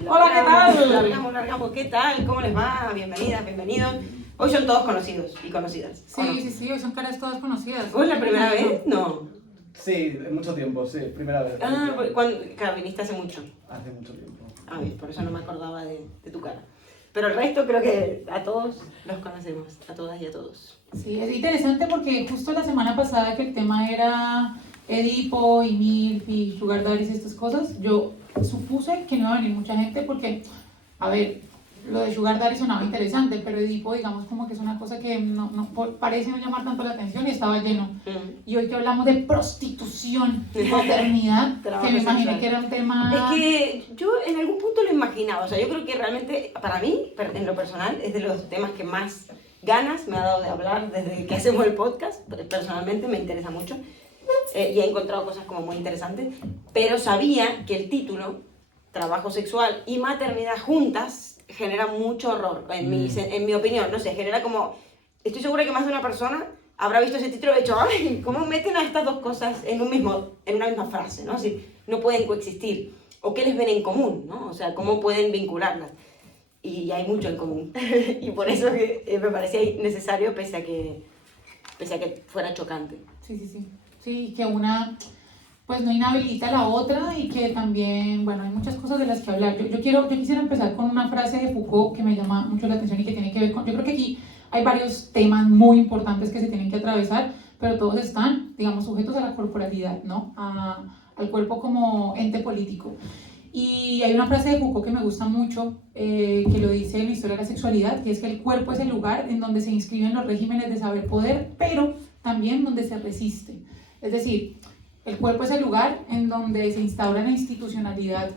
Hola, ¿qué tal? Largamos. ¿Qué tal? ¿Cómo les va? Bienvenidas, bienvenidos. Hoy son todos conocidos y conocidas. Sí, hoy son caras todas conocidas. ¿Hoy es la primera vez? No. Sí, en mucho tiempo, sí, primera vez. Claro, viniste hace mucho. Hace mucho tiempo. Bien, por eso no me acordaba de tu cara. Pero el resto creo que a todos los conocemos, a todas y a todos. Sí, es interesante porque justo la semana pasada que el tema era Edipo y MILF y Sugar Daddies y estas cosas, yo supuse que no iba a venir mucha gente porque, a ver, lo de Sugar Daddy sonaba interesante, pero Edipo, digamos, como que es una cosa que parece no llamar tanto la atención y estaba lleno. Y hoy que hablamos de prostitución y maternidad, que me imaginé que era un tema... Es que yo en algún punto lo imaginaba, o sea, yo creo que realmente, para mí, en lo personal, es de los temas que más ganas me ha dado de hablar desde que hacemos el podcast. Personalmente me interesa mucho y he encontrado cosas como muy interesantes, pero sabía que el título, trabajo sexual y maternidad juntas, genera mucho horror, en mi opinión, no sé, genera como... Estoy segura que más de una persona habrá visto ese título y ha dicho, ¡ay! ¿Cómo meten a estas dos cosas en una misma frase, ¿no? Así, no pueden coexistir. ¿O qué les ven en común, no? O sea, ¿cómo pueden vincularlas? Y hay mucho en común. Y por eso que me parecía necesario, pese a que fuera chocante. Sí, que una pues no inhabilita a la otra y que también, bueno, hay muchas cosas de las que hablar. Yo quisiera empezar con una frase de Foucault que me llama mucho la atención y que tiene que ver con... Yo creo que aquí hay varios temas muy importantes que se tienen que atravesar, pero todos están, digamos, sujetos a la corporalidad, ¿no? Al cuerpo como ente político. Y hay una frase de Foucault que me gusta mucho, que lo dice en la historia de la sexualidad, que es que el cuerpo es el lugar en donde se inscriben los regímenes de saber-poder, pero también donde se resiste. Es decir, el cuerpo es el lugar en donde se instaura la institucionalidad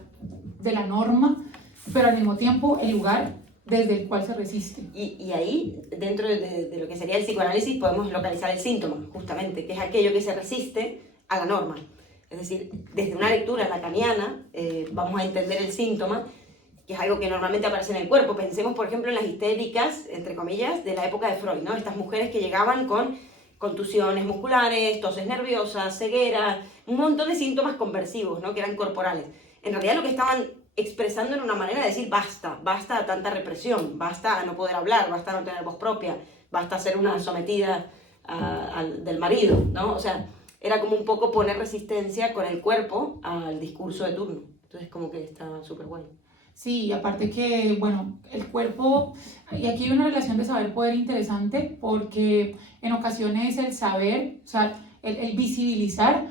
de la norma, pero al mismo tiempo el lugar desde el cual se resiste. Y ahí, dentro de lo que sería el psicoanálisis, podemos localizar el síntoma, justamente, que es aquello que se resiste a la norma. Es decir, desde una lectura lacaniana vamos a entender el síntoma, que es algo que normalmente aparece en el cuerpo. Pensemos, por ejemplo, en las histéricas, entre comillas, de la época de Freud, ¿no? Estas mujeres que llegaban con contusiones musculares, toses nerviosas, ceguera, un montón de síntomas conversivos, ¿no? Que eran corporales. En realidad lo que estaban expresando era una manera de decir basta a tanta represión, basta a no poder hablar, basta a no tener voz propia, basta a ser una sometida del marido, ¿no? O sea, era como un poco poner resistencia con el cuerpo al discurso de turno. Entonces como que está súper guay. Sí, aparte que, bueno, el cuerpo, y aquí hay una relación de saber-poder interesante, porque en ocasiones el saber, o sea, el visibilizar,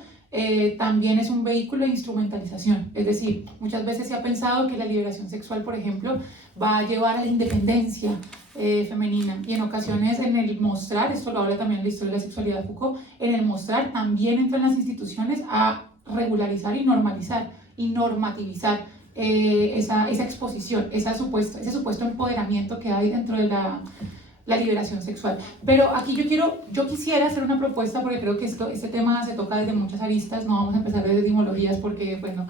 también es un vehículo de instrumentalización. Es decir, muchas veces se ha pensado que la liberación sexual, por ejemplo, va a llevar a la independencia femenina, y en ocasiones en el mostrar, esto lo habla también la historia de la sexualidad de Foucault, en el mostrar también entran las instituciones a regularizar y normalizar y normativizar esa exposición, ese supuesto empoderamiento que hay dentro de la liberación sexual. Pero aquí yo quisiera hacer una propuesta, porque creo que este tema se toca desde muchas aristas, no vamos a empezar desde etimologías porque, bueno,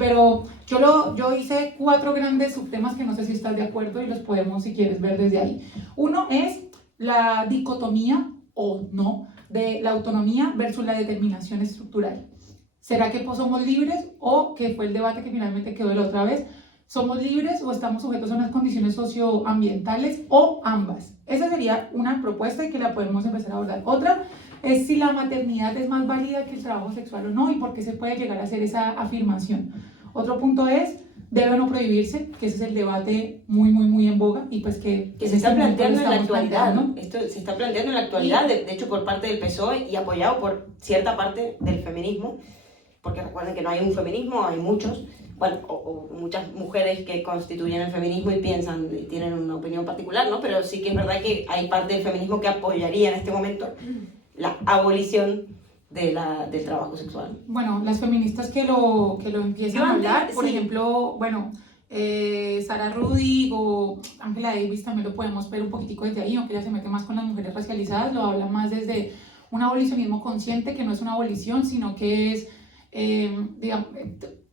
pero yo hice 4 grandes subtemas que no sé si estás de acuerdo y los podemos, si quieres, ver desde ahí. Uno es la dicotomía o no de la autonomía versus la determinación estructural. ¿Será que somos libres o que fue el debate que finalmente quedó la otra vez? ¿Somos libres o estamos sujetos a unas condiciones socioambientales o ambas? Esa sería una propuesta y que la podemos empezar a abordar. Otra es si la maternidad es más válida que el trabajo sexual o no y por qué se puede llegar a hacer esa afirmación. Otro punto es, ¿debe o no prohibirse? Que ese es el debate muy en boga y pues que se está planteando en la actualidad, ¿no? Esto se está planteando en la actualidad, de hecho por parte del PSOE y apoyado por cierta parte del feminismo, porque recuerden que no hay un feminismo, hay muchos, bueno, o muchas mujeres que constituyen el feminismo y piensan y tienen una opinión particular, ¿no? Pero sí que es verdad que hay parte del feminismo que apoyaría en este momento la abolición del trabajo sexual. Bueno, las feministas que lo empiezan a hablar, por ejemplo, bueno, Sara Rudy o Angela Davis también lo podemos ver un poquitico desde ahí, aunque ella se mete más con las mujeres racializadas, lo habla más desde un abolicionismo consciente, que no es una abolición, sino que es digamos,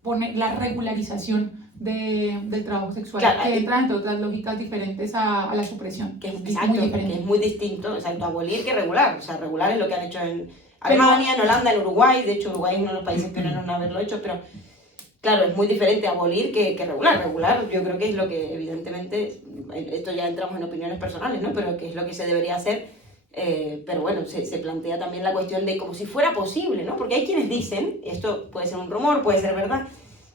pone la regularización del trabajo sexual, claro, que entra entre otras lógicas diferentes a la supresión. Que es muy distinto, exacto, abolir que regular. O sea, regular es lo que han hecho en Alemania, en Holanda, en Uruguay. De hecho, Uruguay es uno de los países pioneros en haberlo hecho, pero claro, es muy diferente abolir que regular. Regular yo creo que es lo que evidentemente, esto ya entramos en opiniones personales, ¿no? Pero que es lo que se debería hacer. Pero bueno, se plantea también la cuestión de como si fuera posible, ¿no? Porque hay quienes dicen, esto puede ser un rumor, puede ser verdad,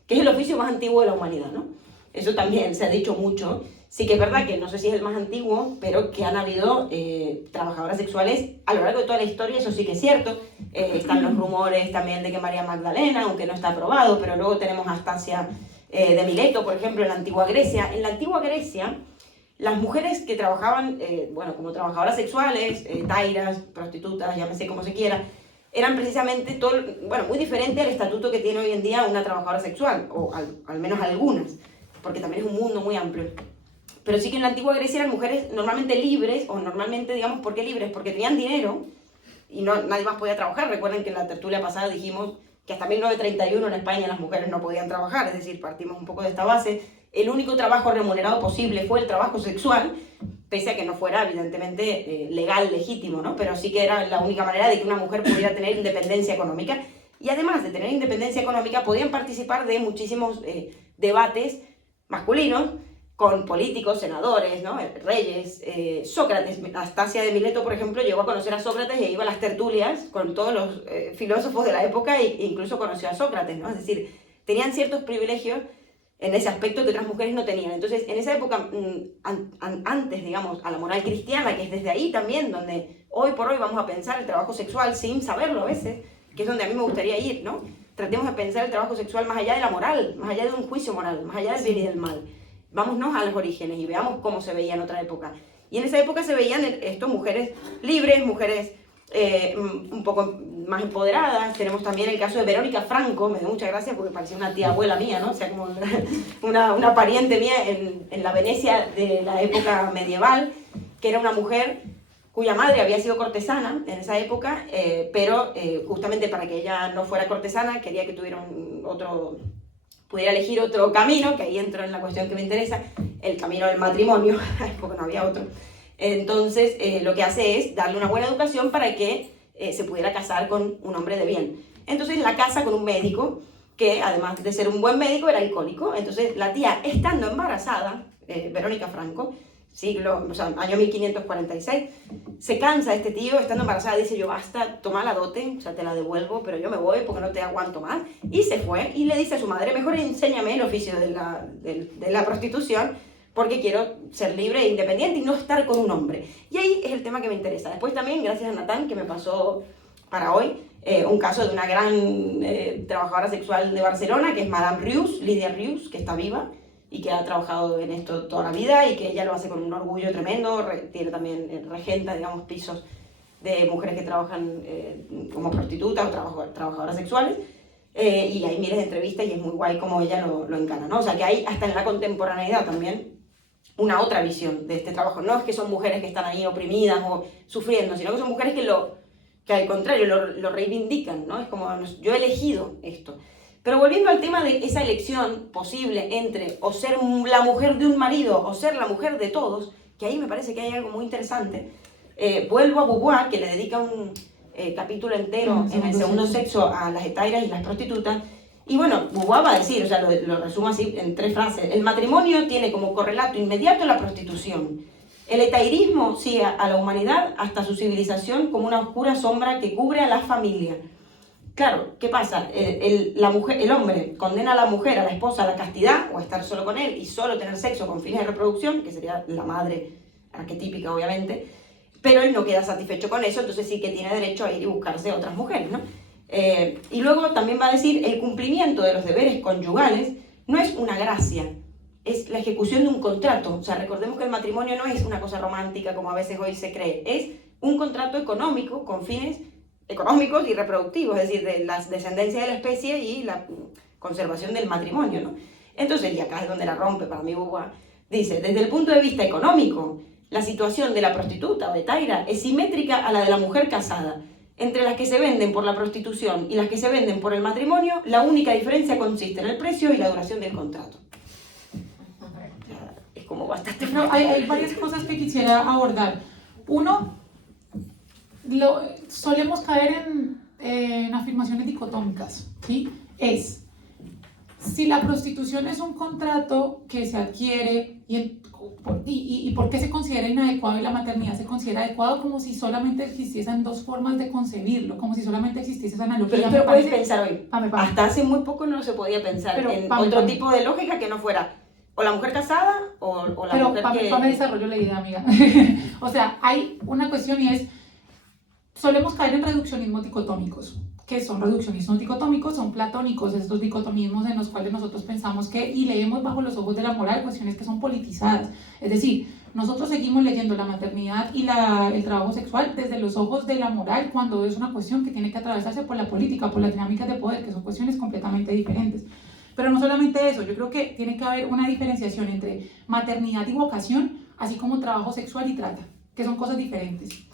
que es el oficio más antiguo de la humanidad, ¿no? Eso también se ha dicho mucho. Sí que es verdad que no sé si es el más antiguo, pero que han habido trabajadoras sexuales a lo largo de toda la historia, eso sí que es cierto. Están los rumores también de que María Magdalena, aunque no está aprobado, pero luego tenemos a Astasia de Mileto, por ejemplo, en la antigua Grecia. En la antigua Grecia, las mujeres que trabajaban, bueno, como trabajadoras sexuales, tairas, prostitutas, llámese como se quiera, eran precisamente todo, bueno, muy diferente al estatuto que tiene hoy en día una trabajadora sexual, o al menos algunas, porque también es un mundo muy amplio. Pero sí que en la antigua Grecia eran mujeres normalmente libres, o normalmente, digamos, ¿por qué libres? Porque tenían dinero y no, nadie más podía trabajar. Recuerden que en la tertulia pasada dijimos que hasta 1931 en España las mujeres no podían trabajar, es decir, partimos un poco de esta base. El único trabajo remunerado posible fue el trabajo sexual, pese a que no fuera evidentemente legal, legítimo, ¿no? Pero sí que era la única manera de que una mujer pudiera tener independencia económica. Y además de tener independencia económica, podían participar de muchísimos debates masculinos, con políticos, senadores, ¿no? Reyes, Sócrates. Astasia de Mileto, por ejemplo, llegó a conocer a Sócrates y iba a las tertulias con todos los filósofos de la época e incluso conoció a Sócrates, ¿no? Es decir, tenían ciertos privilegios en ese aspecto que otras mujeres no tenían. Entonces, en esa época, antes, digamos, a la moral cristiana, que es desde ahí también donde hoy por hoy vamos a pensar el trabajo sexual sin saberlo a veces, que es donde a mí me gustaría ir, ¿no? Tratemos de pensar el trabajo sexual más allá de la moral, más allá de un juicio moral, más allá del bien y del mal. Vámonos a los orígenes y veamos cómo se veía en otra época. Y en esa época se veían esto, mujeres libres, mujeres un poco más empoderadas. Tenemos también el caso de Verónica Franco, me dio mucha gracia porque parecía una tía abuela mía, ¿no? O sea, como una pariente mía en la Venecia de la época medieval, que era una mujer cuya madre había sido cortesana en esa época, pero justamente para que ella no fuera cortesana quería que tuviera pudiera elegir otro camino, que ahí entro en la cuestión que me interesa, el camino del matrimonio, porque no había otro. Entonces, lo que hace es darle una buena educación para que se pudiera casar con un hombre de bien. Entonces, la casa con un médico, que además de ser un buen médico, era alcohólico. Entonces, la tía, estando embarazada, Verónica Franco, año 1546, se cansa este tío, estando embarazada, dice: yo basta, toma la dote, o sea, te la devuelvo, pero yo me voy porque no te aguanto más. Y se fue y le dice a su madre: mejor enséñame el oficio de la prostitución, porque quiero ser libre e independiente y no estar con un hombre. Y ahí es el tema que me interesa. Después también, gracias a Natán, que me pasó para hoy, un caso de una gran trabajadora sexual de Barcelona, que es Madame Rius, Lidia Rius, que está viva y que ha trabajado en esto toda la vida y que ella lo hace con un orgullo tremendo. Tiene también, regenta, digamos, pisos de mujeres que trabajan como prostitutas o trabajadoras sexuales. Y hay miles de entrevistas y es muy guay como ella lo encana, ¿no? O sea, que hay hasta en la contemporaneidad también una otra visión de este trabajo. No es que son mujeres que están ahí oprimidas o sufriendo, sino que son mujeres que al contrario lo reivindican, ¿no? Es como: yo he elegido esto. Pero volviendo al tema de esa elección posible entre o ser la mujer de un marido o ser la mujer de todos, que ahí me parece que hay algo muy interesante. Vuelvo a Beauvoir, que le dedica un capítulo entero en el segundo sexo a las hetairas y las prostitutas. Y bueno, Beauvoir va a decir, o sea, lo resumo así en 3 frases: el matrimonio tiene como correlato inmediato la prostitución. El hetairismo sigue a la humanidad hasta su civilización como una oscura sombra que cubre a la familia. Claro, ¿qué pasa? El hombre condena a la mujer, a la esposa, a la castidad, o a estar solo con él y solo tener sexo con fines de reproducción, que sería la madre arquetípica, obviamente, pero él no queda satisfecho con eso, entonces sí que tiene derecho a ir y buscarse a otras mujeres, ¿no? Y luego también va a decir: el cumplimiento de los deberes conyugales no es una gracia, es la ejecución de un contrato. O sea, recordemos que el matrimonio no es una cosa romántica como a veces hoy se cree, es un contrato económico con fines económicos y reproductivos, es decir, de la descendencia de la especie y la conservación del matrimonio, ¿no? Entonces, y acá es donde la rompe para mí Beauvoir, dice: desde el punto de vista económico, la situación de la prostituta o de taira es simétrica a la de la mujer casada. Entre las que se venden por la prostitución y las que se venden por el matrimonio, la única diferencia consiste en el precio y la duración del contrato. Es como bastante... No, hay varias cosas que quisiera abordar. Uno, solemos caer en afirmaciones dicotómicas, ¿sí? si la prostitución es un contrato que se adquiere y por qué se considera inadecuado y la maternidad se considera adecuado, como si solamente existiesen dos formas de concebirlo, como si solamente existiese esa analogía. Pero puedes pensar hoy, Pame. hasta hace muy poco no se podía pensar en otro tipo de lógica que no fuera o la mujer casada o la mujer que... Pero desarrollo la idea, amiga. O sea, hay una cuestión y es, solemos caer en reduccionismos dicotómicos. ¿Qué son reduccionismos dicotómicos? Son platónicos, estos dicotomismos en los cuales nosotros pensamos que, y leemos bajo los ojos de la moral, cuestiones que son politizadas. Es decir, nosotros seguimos leyendo la maternidad y el trabajo sexual desde los ojos de la moral, cuando es una cuestión que tiene que atravesarse por la política, por las dinámicas de poder, que son cuestiones completamente diferentes. Pero no solamente eso, yo creo que tiene que haber una diferenciación entre maternidad y vocación, así como trabajo sexual y trata, que son cosas diferentes.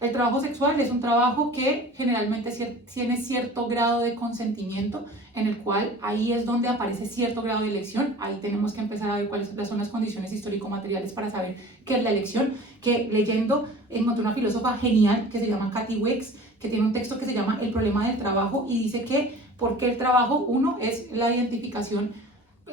El trabajo sexual es un trabajo que generalmente tiene cierto grado de consentimiento, en el cual ahí es donde aparece cierto grado de elección. Ahí tenemos que empezar a ver cuáles son las condiciones histórico-materiales para saber qué es la elección. Que leyendo encontré una filósofa genial que se llama Kathy Wicks, que tiene un texto que se llama El problema del trabajo, y dice que porque el trabajo, uno, es la identificación,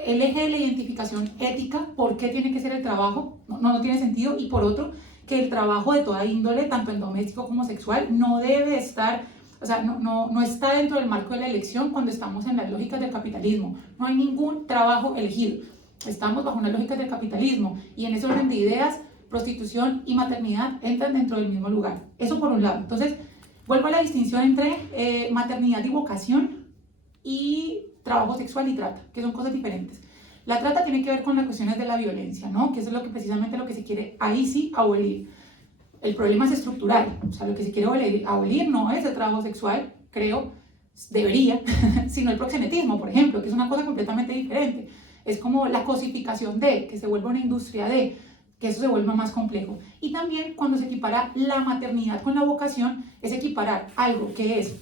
el eje de la identificación ética, por qué tiene que ser el trabajo, no tiene sentido, y por otro, que el trabajo de toda índole, tanto en doméstico como sexual, no debe estar, o sea, no está dentro del marco de la elección cuando estamos en las lógicas del capitalismo. No hay ningún trabajo elegido. Estamos bajo unas lógicas del capitalismo y en ese orden de ideas, prostitución y maternidad entran dentro del mismo lugar. Eso por un lado. Entonces, vuelvo a la distinción entre maternidad y vocación y trabajo sexual y trata, que son cosas diferentes. La trata tiene que ver con las cuestiones de la violencia, ¿no? Que eso es precisamente lo que se quiere, ahí sí, abolir. El problema es estructural, o sea, lo que se quiere abolir no es el trabajo sexual, creo, debería, sino el proxenetismo, por ejemplo, que es una cosa completamente diferente. Es como la cosificación de, que se vuelve una industria de, que eso se vuelve más complejo. Y también cuando se equipara la maternidad con la vocación, es equiparar algo que es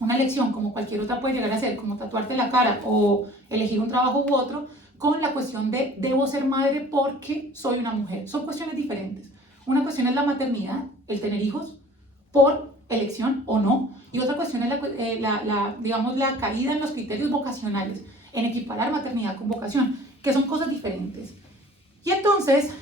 una elección, como cualquier otra puede llegar a ser, como tatuarte la cara o elegir un trabajo u otro, con la cuestión de debo ser madre porque soy una mujer. Son cuestiones diferentes. Una cuestión es la maternidad, el tener hijos, por elección o no, y otra cuestión es digamos, la caída en los criterios vocacionales, en equiparar maternidad con vocación, que son cosas diferentes. Y entonces,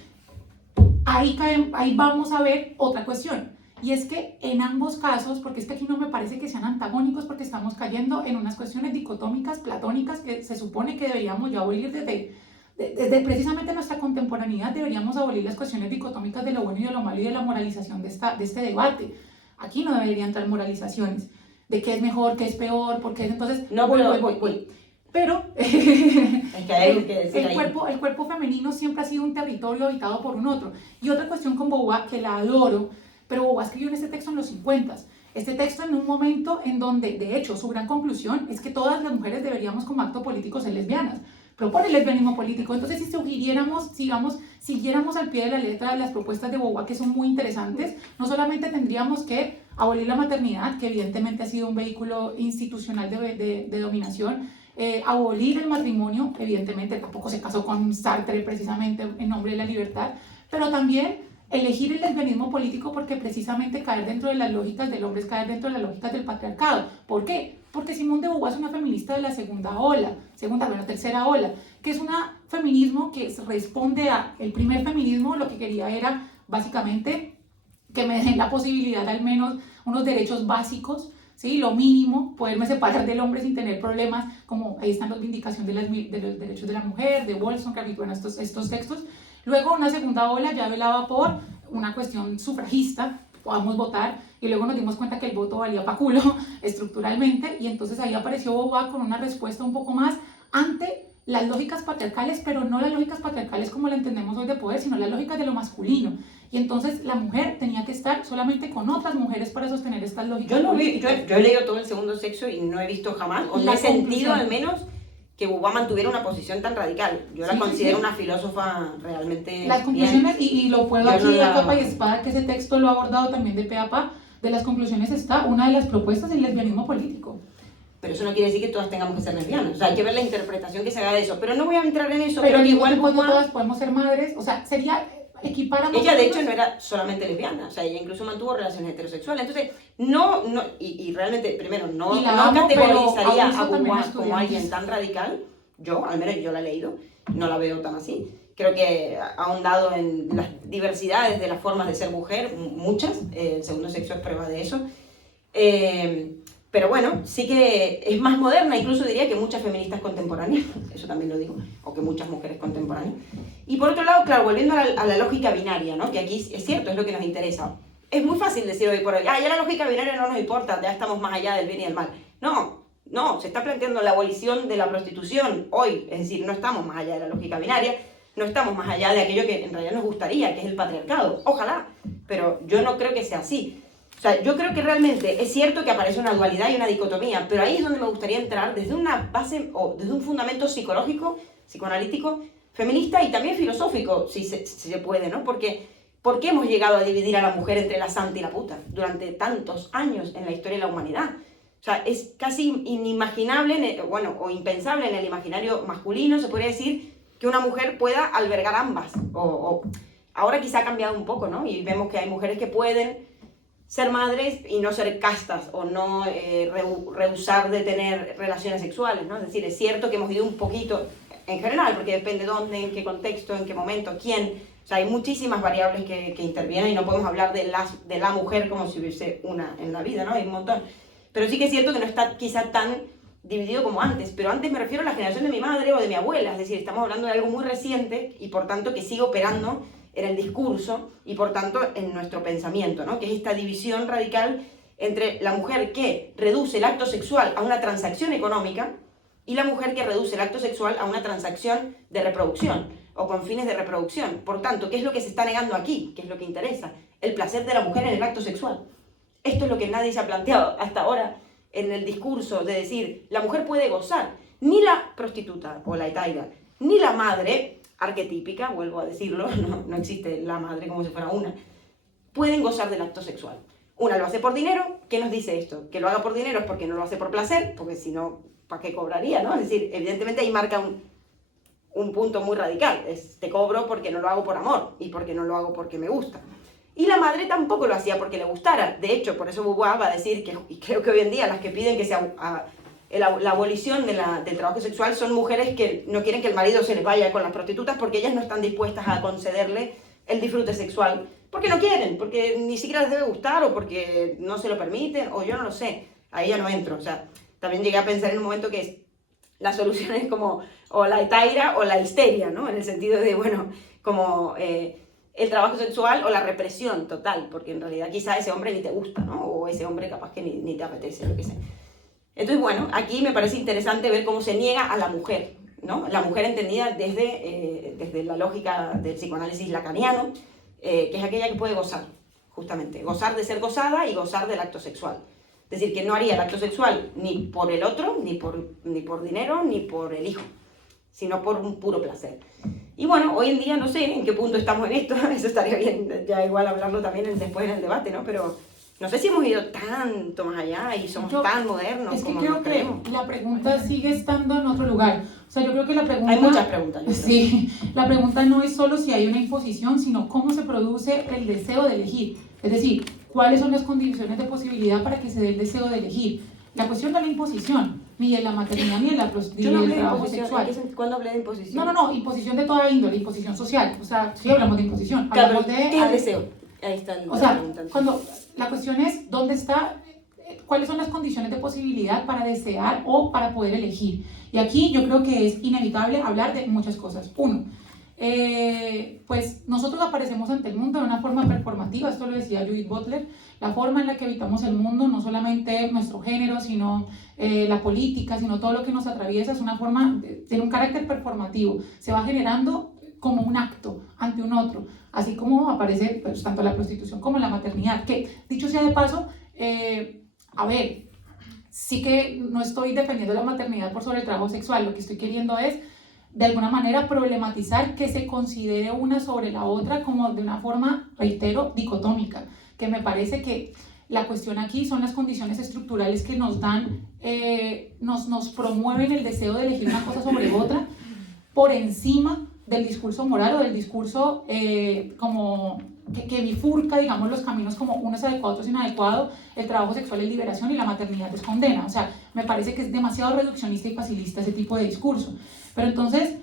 ahí vamos a ver otra cuestión, y es que en ambos casos, porque es que aquí no me parece que sean antagónicos, porque estamos cayendo en unas cuestiones dicotómicas, platónicas, que se supone que deberíamos ya abolir desde precisamente nuestra contemporaneidad, deberíamos abolir las cuestiones dicotómicas de lo bueno y de lo malo y de la moralización de este debate. Aquí no deberían entrar moralizaciones de qué es mejor, qué es peor, porque entonces... No, voy. Pero es que hay algo que decir el cuerpo femenino siempre ha sido un territorio habitado por un otro. Y otra cuestión con Beauvoir, que la adoro, pero Beauvoir escribió en este texto en los 50. Este texto en un momento en donde, de hecho, su gran conclusión es que todas las mujeres deberíamos como acto político ser lesbianas. Propone el lesbianismo político. Entonces, si siguiéramos al pie de la letra las propuestas de Beauvoir, que son muy interesantes, no solamente tendríamos que abolir la maternidad, que evidentemente ha sido un vehículo institucional de dominación, abolir el matrimonio, evidentemente tampoco se casó con Sartre precisamente en nombre de la libertad, pero también elegir el lesbianismo político, porque precisamente caer dentro de las lógicas del hombre es caer dentro de las lógicas del patriarcado. ¿Por qué? Porque Simone de Beauvoir es una feminista de la tercera ola, que es un feminismo que responde al primer feminismo. Lo que quería era básicamente que me den la posibilidad, al menos unos derechos básicos, ¿sí? Lo mínimo, poderme separar del hombre sin tener problemas, como ahí están las vindicaciones de los derechos de la mujer, de Wollstonecraft, bueno, estos textos. Luego una segunda ola ya velaba por una cuestión sufragista, podamos votar, y luego nos dimos cuenta que el voto valía pa' culo estructuralmente, y entonces ahí apareció Beauvoir con una respuesta un poco más ante las lógicas patriarcales, pero no las lógicas patriarcales como la entendemos hoy de poder, sino las lógicas de lo masculino. Y entonces la mujer tenía que estar solamente con otras mujeres para sostener estas lógicas. Yo he leído todo El segundo sexo y no he visto jamás, o no he sentido al menos, que Beauvoir mantuviera una posición tan radical. Yo la considero una filósofa realmente... Las conclusiones, y lo puedo aquí a capa y espada, que ese texto lo ha abordado también de pe a pa, de las conclusiones está una de las propuestas del lesbianismo político. Pero eso no quiere decir que todas tengamos que ser lesbianas. O sea, hay que ver la interpretación que se haga de eso. Pero no voy a entrar en eso. Pero igual no todas podemos ser madres. O sea, sería equiparamos... Ella, de hecho, no era solamente lesbiana. O sea, ella incluso mantuvo relaciones heterosexuales. Entonces, y realmente, primero, no categorizaría a Beauvoir como alguien tan radical. Yo, al menos yo la he leído, no la veo tan así. Creo que ha ahondado en las diversidades de las formas de ser mujer, muchas, el segundo sexo es prueba de eso. Pero bueno, sí que es más moderna, incluso diría que muchas feministas contemporáneas, eso también lo digo, o que muchas mujeres contemporáneas. Y por otro lado, claro, volviendo a la lógica binaria, ¿no? Que aquí es cierto, es lo que nos interesa. Es muy fácil decir hoy por hoy, ya la lógica binaria no nos importa, ya estamos más allá del bien y del mal. No, se está planteando la abolición de la prostitución hoy, es decir, no estamos más allá de la lógica binaria, no estamos más allá de aquello que en realidad nos gustaría, que es el patriarcado. Ojalá, pero yo no creo que sea así. O sea, yo creo que realmente es cierto que aparece una dualidad y una dicotomía, pero ahí es donde me gustaría entrar desde una base o desde un fundamento psicológico, psicoanalítico, feminista y también filosófico, si se puede, ¿no? Porque ¿por qué hemos llegado a dividir a la mujer entre la santa y la puta durante tantos años en la historia de la humanidad? O sea, es casi inimaginable, o impensable en el imaginario masculino, se podría decir, que una mujer pueda albergar ambas. Ahora quizá ha cambiado un poco, ¿no? Y vemos que hay mujeres que pueden ser madres y no ser castas o no rehusar de tener relaciones sexuales, ¿no? Es decir, es cierto que hemos ido un poquito, en general, porque depende dónde, en qué contexto, en qué momento, quién. O sea, hay muchísimas variables que intervienen y no podemos hablar de la mujer como si hubiese una en la vida, ¿no? Hay un montón. Pero sí que es cierto que no está quizá tan dividido como antes, pero antes me refiero a la generación de mi madre o de mi abuela, es decir, estamos hablando de algo muy reciente y por tanto que sigue operando en el discurso y por tanto en nuestro pensamiento, ¿no? Que es esta división radical entre la mujer que reduce el acto sexual a una transacción económica y la mujer que reduce el acto sexual a una transacción de reproducción o con fines de reproducción. Por tanto, ¿qué es lo que se está negando aquí? ¿Qué es lo que interesa? El placer de la mujer en el acto sexual. Esto es lo que nadie se ha planteado hasta ahora en el discurso de decir, la mujer puede gozar, ni la prostituta o la etaira, ni la madre arquetípica, vuelvo a decirlo, no existe la madre como si fuera una, pueden gozar del acto sexual. Una lo hace por dinero, ¿qué nos dice esto? Que lo haga por dinero es porque no lo hace por placer, porque si no, ¿para qué cobraría, no? Es decir, evidentemente ahí marca un punto muy radical, es te cobro porque no lo hago por amor y porque no lo hago porque me gusta. Y la madre tampoco lo hacía porque le gustara. De hecho, por eso Beauvoir va a decir que, y creo que hoy en día las que piden que la abolición del trabajo sexual son mujeres que no quieren que el marido se les vaya con las prostitutas porque ellas no están dispuestas a concederle el disfrute sexual. Porque no quieren, porque ni siquiera les debe gustar o porque no se lo permiten, o yo no lo sé. Ahí ya no entro. O sea, también llegué a pensar en un momento que la solución es como o la etaira o la histeria, ¿no? En el sentido de, bueno, como el trabajo sexual o la represión total, porque en realidad quizá ese hombre ni te gusta, ¿no? O ese hombre capaz que ni te apetece, lo que sea. Entonces, bueno, aquí me parece interesante ver cómo se niega a la mujer, ¿no? La mujer entendida desde la lógica del psicoanálisis lacaniano, que es aquella que puede gozar, justamente. Gozar de ser gozada y gozar del acto sexual. Es decir, que no haría el acto sexual ni por el otro, ni por dinero, ni por el hijo, sino por un puro placer. Y bueno, hoy en día no sé en qué punto estamos en esto, eso estaría bien ya igual hablarlo también después en el debate, ¿no? Pero no sé si hemos ido tanto más allá y somos tan modernos. Es que creo que la pregunta sigue estando en otro lugar. O sea, yo creo que la pregunta... Hay muchas preguntas. Sí, la pregunta no es solo si hay una imposición, sino cómo se produce el deseo de elegir. Es decir, cuáles son las condiciones de posibilidad para que se dé el deseo de elegir. La cuestión de la imposición, ni de la maternidad, ni de la prostitución, ni del trabajo sexual. ¿Cuándo hablé de imposición? No, imposición de toda índole, imposición social. O sea, sí hablamos de imposición. Claro, Hablamos de... ¿qué es el deseo? Ahí está O sea, cuando la cuestión es dónde está, cuáles son las condiciones de posibilidad para desear o para poder elegir. Y aquí yo creo que es inevitable hablar de muchas cosas. Uno, pues nosotros aparecemos ante el mundo de una forma performativa, esto lo decía Judith Butler, la forma en la que habitamos el mundo, no solamente nuestro género, sino la política, sino todo lo que nos atraviesa, es una forma, tiene un carácter performativo, se va generando como un acto ante un otro, así como aparece pues, tanto la prostitución como la maternidad, que dicho sea de paso, a ver, sí que no estoy defendiendo la maternidad por sobre el trabajo sexual, lo que estoy queriendo es de alguna manera problematizar que se considere una sobre la otra como de una forma, reitero, dicotómica, que me parece que la cuestión aquí son las condiciones estructurales que nos dan, nos promueven el deseo de elegir una cosa sobre otra por encima del discurso moral o del discurso como que bifurca, digamos, los caminos como uno es adecuado, otro es inadecuado, el trabajo sexual es liberación y la maternidad es condena. O sea, me parece que es demasiado reduccionista y facilista ese tipo de discurso. Pero entonces,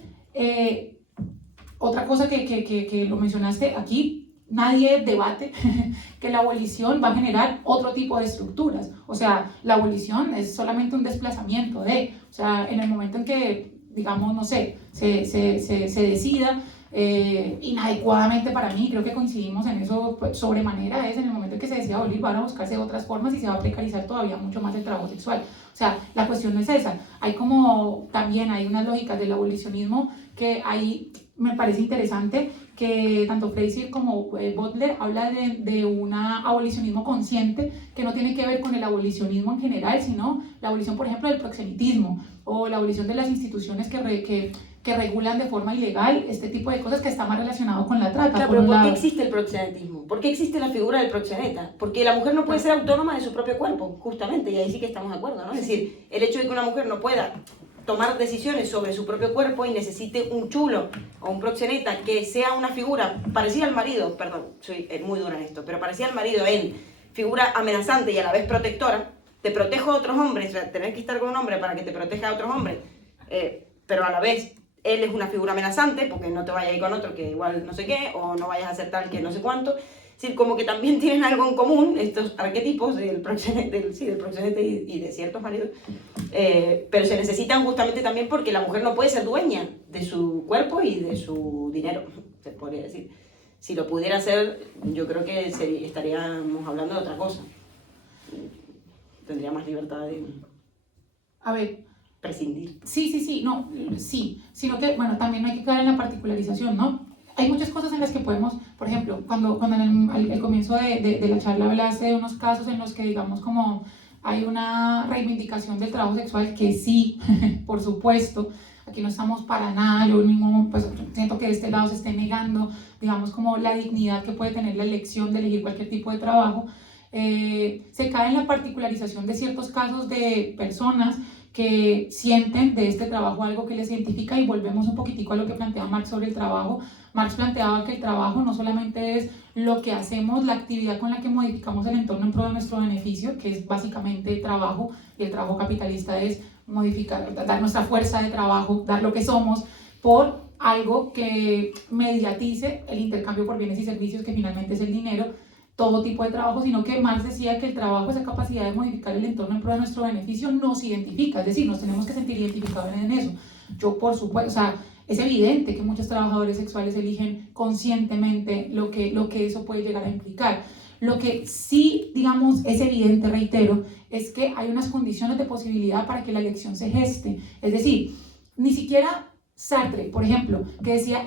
otra cosa que lo mencionaste aquí, nadie debate que la abolición va a generar otro tipo de estructuras. O sea, la abolición es solamente un desplazamiento o sea, en el momento en que, digamos, no sé, se decida inadecuadamente para mí, creo que coincidimos en eso pues, sobremanera, es en el momento en que se decida abolir, van a buscarse otras formas y se va a precarizar todavía mucho más el trabajo sexual. O sea, la cuestión no es esa. También hay unas lógicas del abolicionismo que ahí me parece interesante, que tanto Fraser como Butler habla de un abolicionismo consciente que no tiene que ver con el abolicionismo en general, sino la abolición, por ejemplo, del proxenetismo o la abolición de las instituciones que regulan de forma ilegal este tipo de cosas que está más relacionado con la trata. Claro, pero ¿por qué existe el proxenetismo? ¿Por qué existe la figura del proxeneta? Porque la mujer no puede ser autónoma de su propio cuerpo, justamente, y ahí sí que estamos de acuerdo, ¿no? Es decir, el hecho de que una mujer no pueda tomar decisiones sobre su propio cuerpo y necesite un chulo o un proxeneta que sea una figura parecida al marido, perdón, soy muy dura en esto, pero parecida al marido en figura amenazante y a la vez protectora, te protejo a otros hombres, o sea, tener que estar con un hombre para que te proteja a otros hombres, pero a la vez él es una figura amenazante porque no te vayas a ir con otro que igual no sé qué, o no vayas a hacer tal que no sé cuánto. Es decir, como que también tienen algo en común estos arquetipos del proxeneta y de ciertos maridos, pero se necesitan justamente también porque la mujer no puede ser dueña de su cuerpo y de su dinero, se podría decir. Si lo pudiera hacer, yo creo que estaríamos hablando de otra cosa. Tendría más libertad de A ver, prescindir. sí, no, sí, sino que, bueno, también no hay que caer en la particularización, ¿no? Hay muchas cosas en las que podemos, por ejemplo, cuando en el comienzo de la charla hablaste de unos casos en los que, digamos, como hay una reivindicación del trabajo sexual, que sí, por supuesto, aquí no estamos para nada, yo pues siento que de este lado se esté negando, digamos, como la dignidad que puede tener la elección de elegir cualquier tipo de trabajo, se cae en la particularización de ciertos casos de personas que sienten de este trabajo algo que les identifica, y volvemos un poquitico a lo que planteaba Marx sobre el trabajo. Marx planteaba que el trabajo no solamente es lo que hacemos, la actividad con la que modificamos el entorno en pro de nuestro beneficio, que es básicamente trabajo, y el trabajo capitalista es modificar, dar nuestra fuerza de trabajo, dar lo que somos, por algo que mediatice el intercambio por bienes y servicios, que finalmente es el dinero, todo tipo de trabajo, sino que Marx decía que el trabajo, esa capacidad de modificar el entorno en pro de nuestro beneficio, nos identifica, es decir, nos tenemos que sentir identificados en eso. Yo, por supuesto, o sea, es evidente que muchos trabajadores sexuales eligen conscientemente lo que eso puede llegar a implicar. Lo que sí, digamos, es evidente, reitero, es que hay unas condiciones de posibilidad para que la elección se geste. Es decir, ni siquiera Sartre, por ejemplo, que decía